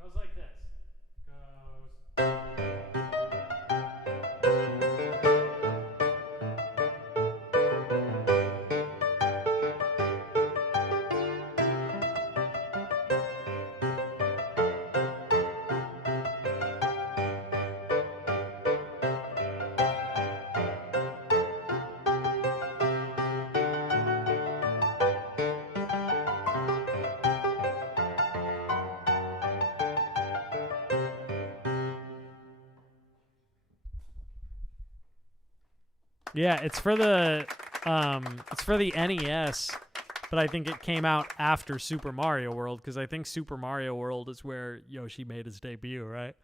Goes like this. Yeah, it's for the NES, but I think it came out after Super Mario World because I think Super Mario World is where Yoshi made his debut, right?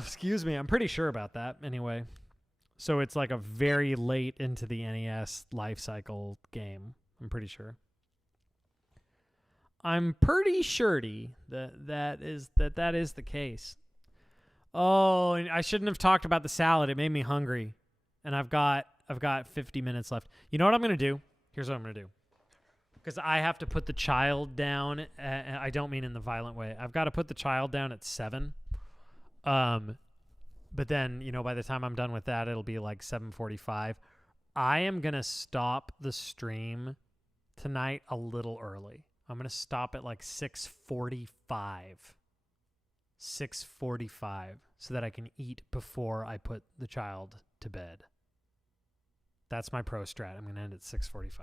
Excuse me, I'm pretty sure about that. Anyway, so it's like a very late into the NES life cycle game. I'm pretty sure. I'm pretty surety that is the case. Oh, and I shouldn't have talked about the salad. It made me hungry. And I've got 50 minutes left. You know what I'm going to do? Here's what I'm going to do. Because I have to put the child down. I don't mean in the violent way. I've got to put the child down at 7. But then, you know, by the time I'm done with that, it'll be like 7:45. I am going to stop the stream tonight a little early. I'm going to stop at like 6:45. 6:45 so that I can eat before I put the child to bed. That's my pro strat. I'm going to end at 6:45.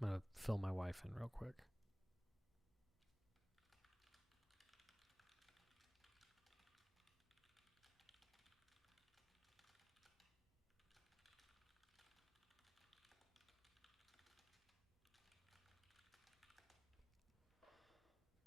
I'm going to fill my wife in real quick.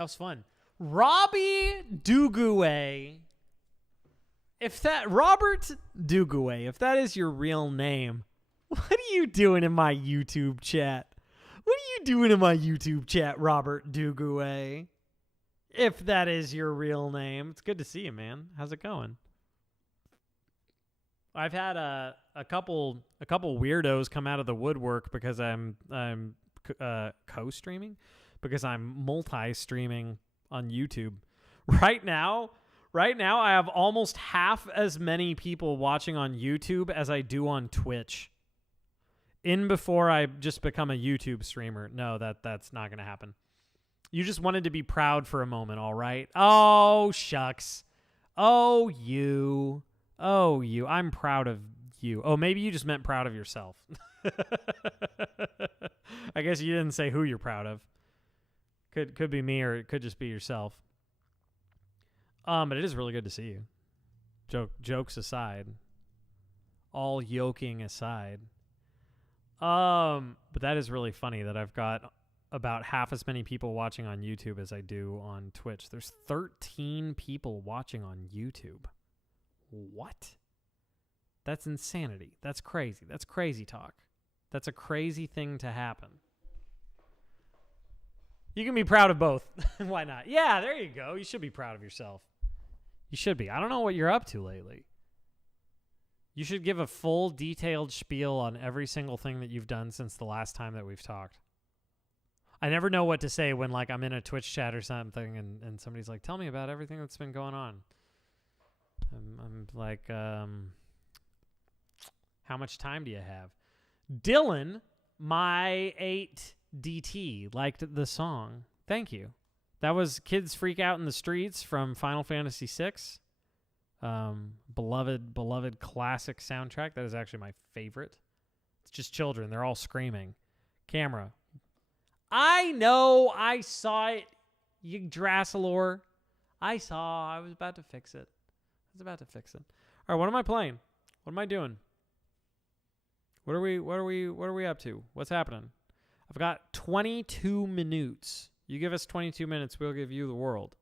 That was fun. Robbie Duguay. Robert Duguay, if that is your real name, what are you doing in my YouTube chat? What are you doing in my YouTube chat, Robert Duguay? If that is your real name. It's good to see you, man. How's it going? I've had a couple weirdos come out of the woodwork because I'm co-streaming, because I'm multi-streaming on YouTube. Right now I have almost half as many people watching on YouTube as I do on Twitch. Before I just become a YouTube streamer. No, that's not going to happen. You just wanted to be proud for a moment, all right? Oh, shucks. Oh, you. I'm proud of you. Oh, maybe you just meant proud of yourself. I guess you didn't say who you're proud of. Could be me, or it could just be yourself. But it is really good to see you. Jokes aside. All yoking aside. But that is really funny that I've got about half as many people watching on YouTube as I do on Twitch. There's 13 people watching on YouTube. What? That's insanity. That's crazy. That's crazy talk. That's a crazy thing to happen. You can be proud of both. Why not? Yeah, there you go. You should be proud of yourself. You should be. I don't know what you're up to lately. You should give a full, detailed spiel on every single thing that you've done since the last time that we've talked. I never know what to say when, like, I'm in a Twitch chat or something and somebody's like, tell me about everything that's been going on. I'm like, how much time do you have? Dylan, my 8DT, liked the song. Thank you. That was Kids Freak Out in the Streets from Final Fantasy VI. Beloved classic soundtrack. That is actually my favorite. It's just children. They're all screaming. Camera. I know. I saw it. Yggdrasilor. I was about to fix it. All right, what am I playing? What am I doing? What are we up to? What's happening? I've got 22 minutes. You give us 22 minutes, we'll give you the world.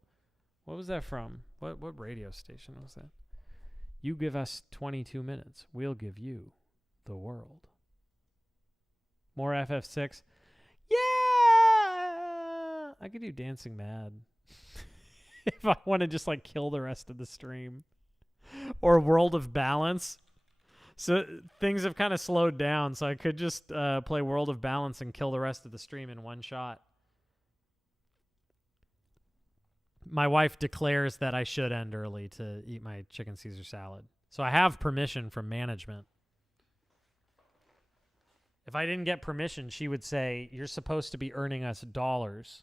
What was that from? What radio station was that? You give us 22 minutes, we'll give you the world. More FF6. Yeah! I could do Dancing Mad. If I want to just like kill the rest of the stream. Or World of Balance. So things have kind of slowed down, so I could just play World of Balance and kill the rest of the stream in one shot. My wife declares that I should end early to eat my chicken Caesar salad. So I have permission from management. If I didn't get permission, she would say, you're supposed to be earning us dollars.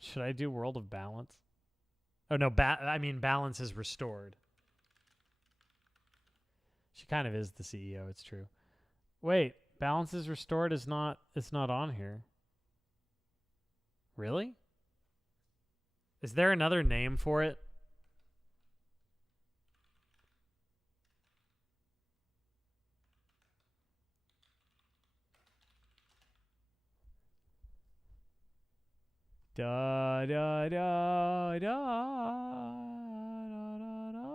Should I do World of Balance? Oh, no, Balance is restored. She kind of is the CEO, it's true. Wait, Balance is restored it's not on here. Really? Is there another name for it? Da da da da da da da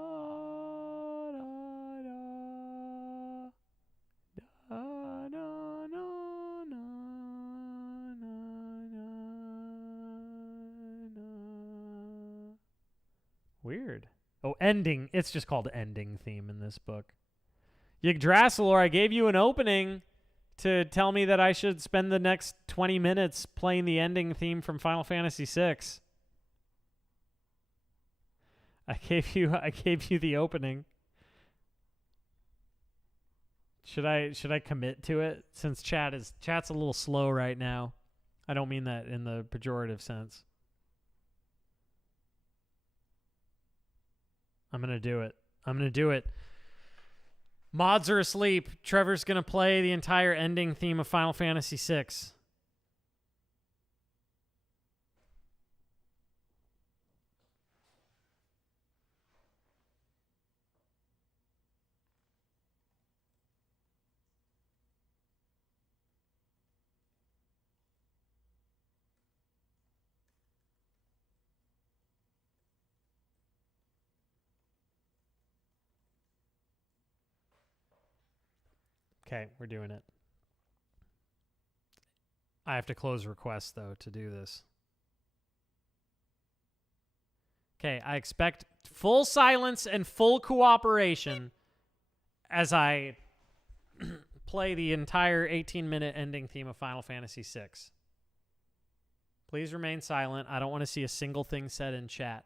Weird. Oh, ending. It's just called ending theme in this book. Yggdrasilor, I gave you an opening to tell me that I should spend the next 20 minutes playing the ending theme from Final Fantasy VI. I gave you the opening. Should I commit to it since chat's a little slow right now? I don't mean that in the pejorative sense. I'm going to do it. Mods are asleep. Trevor's going to play the entire ending theme of Final Fantasy VI. Okay, we're doing it. I have to close requests, though, to do this. Okay, I expect full silence and full cooperation as I play the entire 18-minute ending theme of Final Fantasy VI. Please remain silent. I don't want to see a single thing said in chat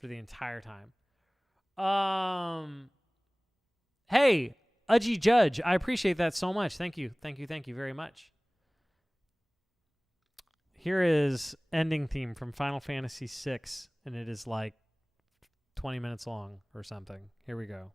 for the entire time. Hey, Udgy Judge, I appreciate that so much. Thank you. Thank you. Thank you very much. Here is ending theme from Final Fantasy VI, and it is like 20 minutes long or something. Here we go.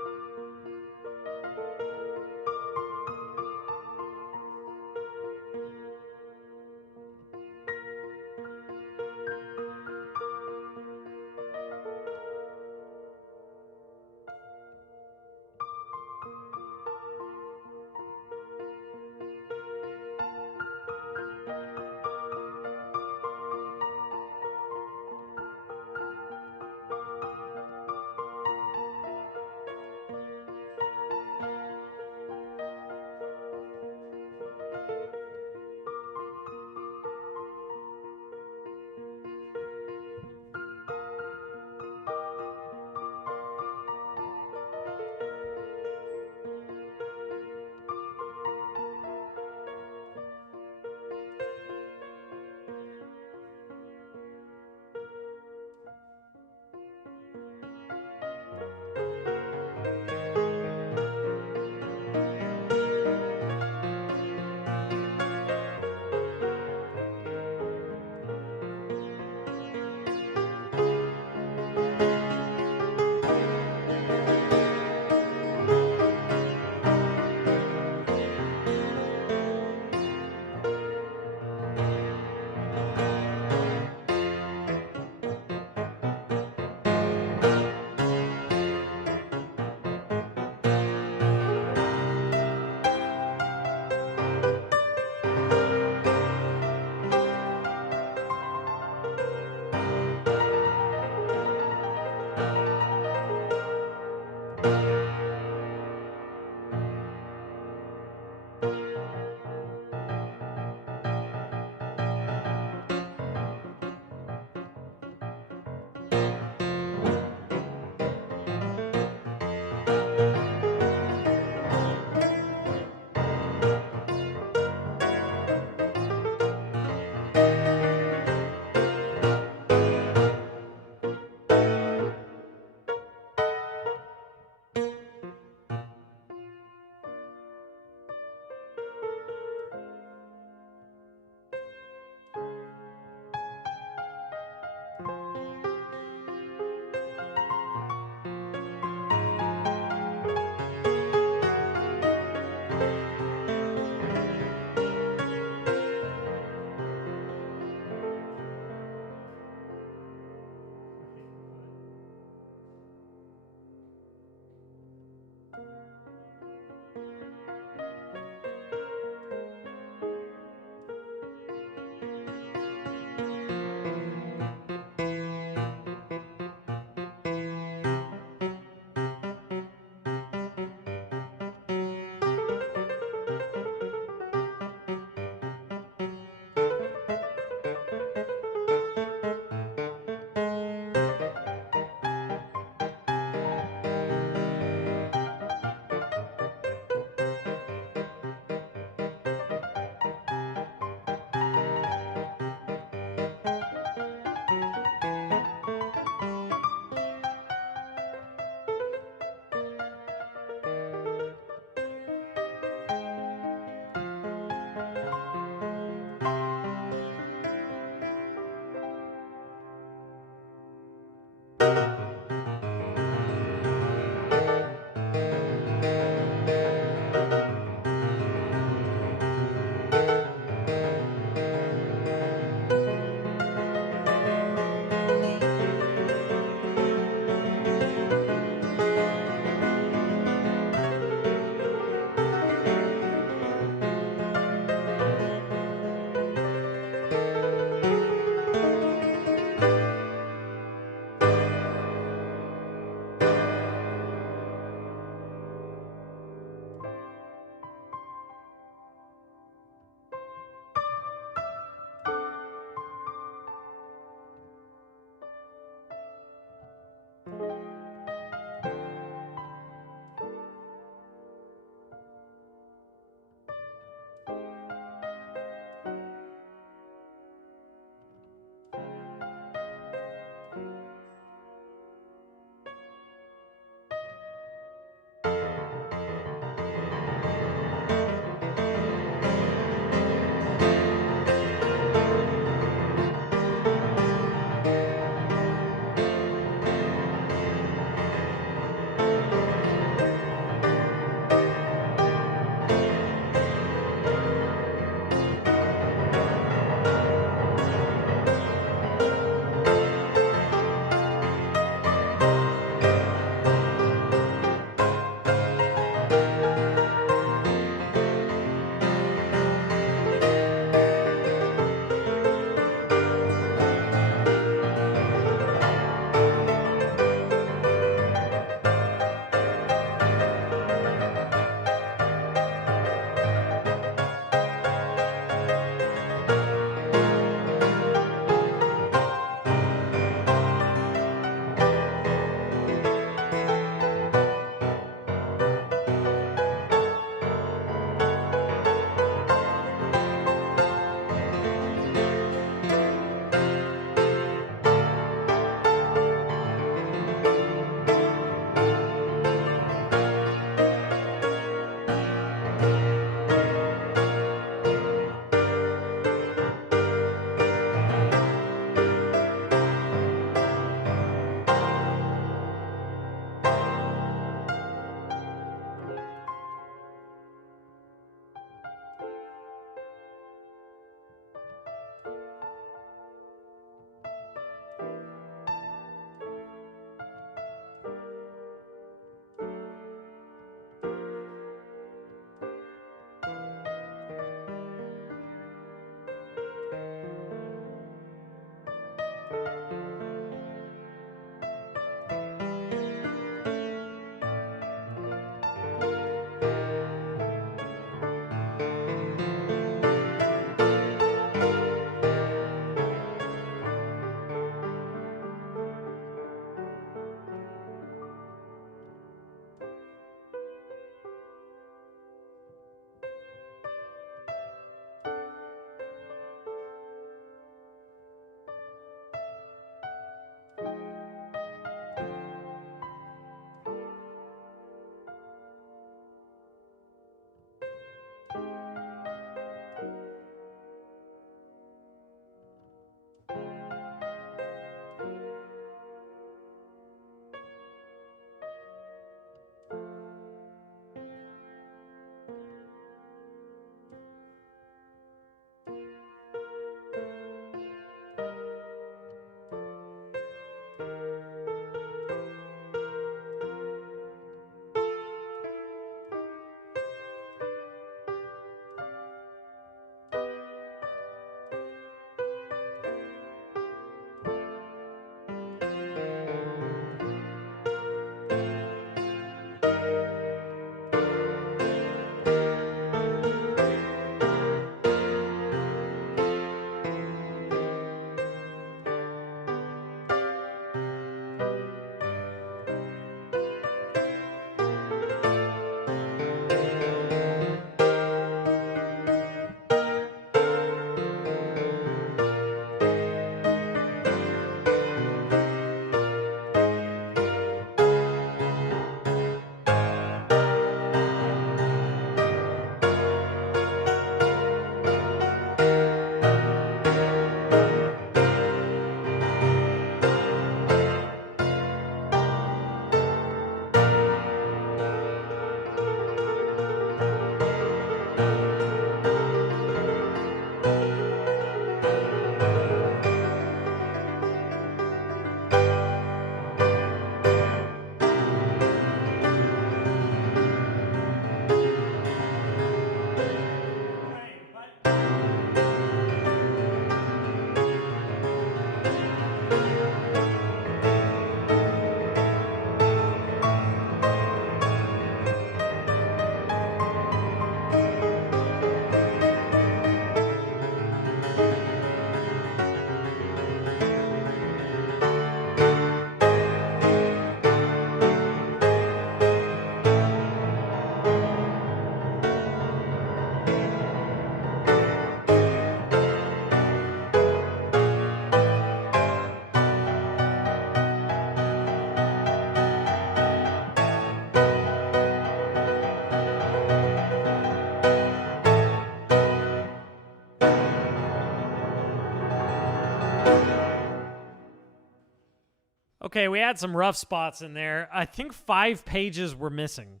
Okay, we had some rough spots in there. I think 5 pages were missing.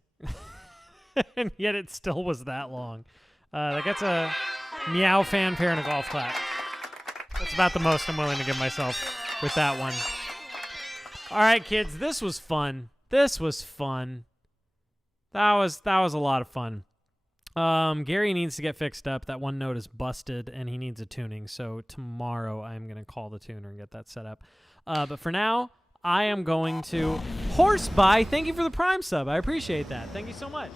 And yet it still was that long. That gets a meow fanfare and a golf clap. That's about the most I'm willing to give myself with that one. All right, kids, this was fun. This was fun. That was a lot of fun. Gary needs to get fixed up. That one note is busted, and he needs a tuning. So tomorrow I'm going to call the tuner and get that set up. But for now, I am going to Horsebuy. Thank you for the Prime sub. I appreciate that. Thank you so much.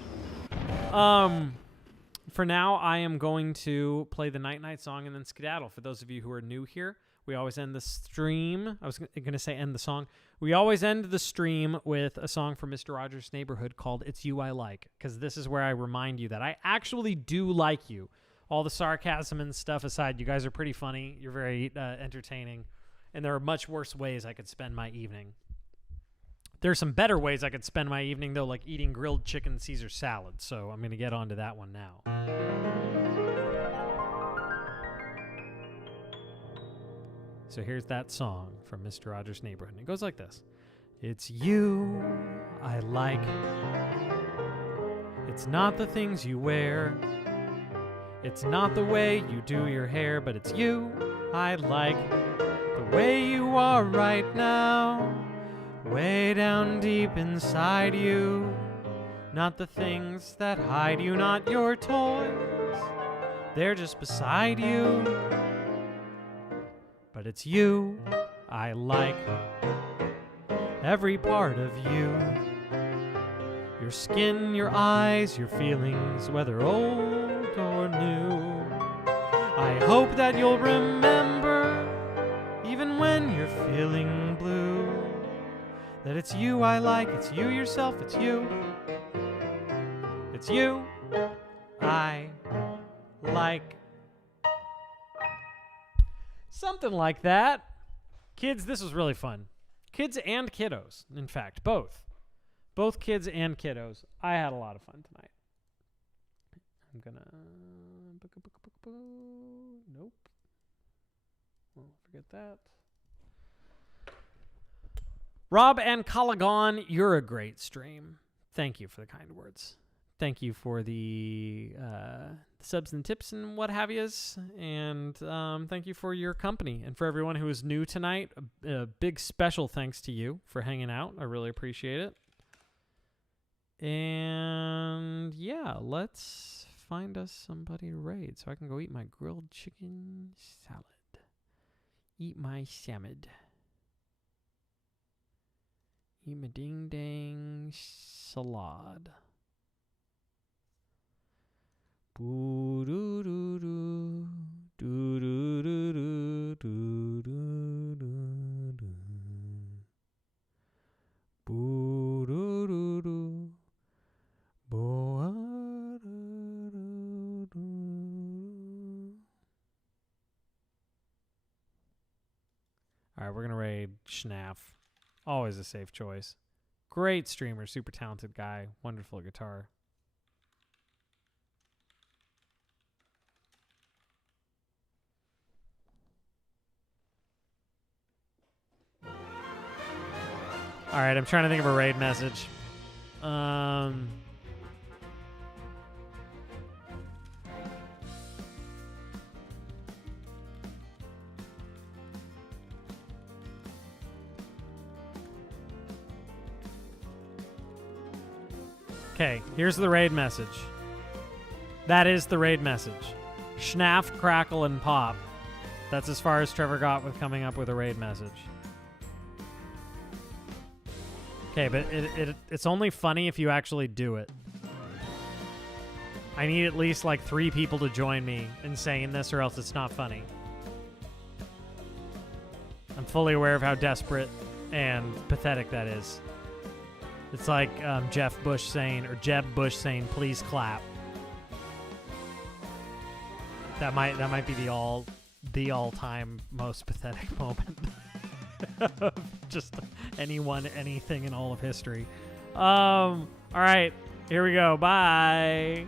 For now, I am going to play the Night Night song and then skedaddle. For those of you who are new here, we always end the stream. I was going to say end the song. We always end the stream with a song from Mr. Rogers' Neighborhood called It's You I Like, because this is where I remind you that I actually do like you. All the sarcasm and stuff aside, you guys are pretty funny. You're very entertaining. And there are much worse ways I could spend my evening. There are some better ways I could spend my evening, though, like eating grilled chicken Caesar salad. So I'm going to get onto that one now. So here's that song from Mr. Rogers' Neighborhood. And it goes like this. It's you I like. It's not the things you wear. It's not the way you do your hair, but it's you I like. The way you are right now. Way down deep inside you. Not the things that hide you, not your toys. They're just beside you. But it's you I like every part of you. Your skin, your eyes, your feelings, whether old or new. I hope that you'll remember, even when you're feeling blue, that it's you I like, it's you yourself, it's you. It's you I like. Something like that. Kids, this was really fun. Kids and kiddos, in fact, both. Both kids and kiddos. I had a lot of fun tonight. I'm gonna... Nope. Oh, forget that. Rob and Calagon, you're a great stream. Thank you for the kind words. Thank you for the subs and tips and what have yous. And thank you for your company. And for everyone who is new tonight, a big special thanks to you for hanging out. I really appreciate it. And yeah, let's find us somebody to raid so I can go eat my grilled chicken salad. Eat my salmon. Eat my ding dang salad. Boo doo doo doo doo doo doo doo doo doo doo. Boo doo doo doo. Alright, we're gonna raid Schnaff. Always a safe choice. Great streamer, super talented guy, wonderful guitar. Alright, I'm trying to think of a raid message. Okay, here's the raid message. That is the raid message. Schnaff, crackle, and pop. That's as far as Trevor got with coming up with a raid message. Okay, but it's only funny if you actually do it. I need at least like 3 people to join me in saying this or else it's not funny. I'm fully aware of how desperate and pathetic that is. It's like Jeb Bush saying, please clap. That might be the all-time most pathetic moment. Just anyone, anything in all of history. All right, here we go. Bye.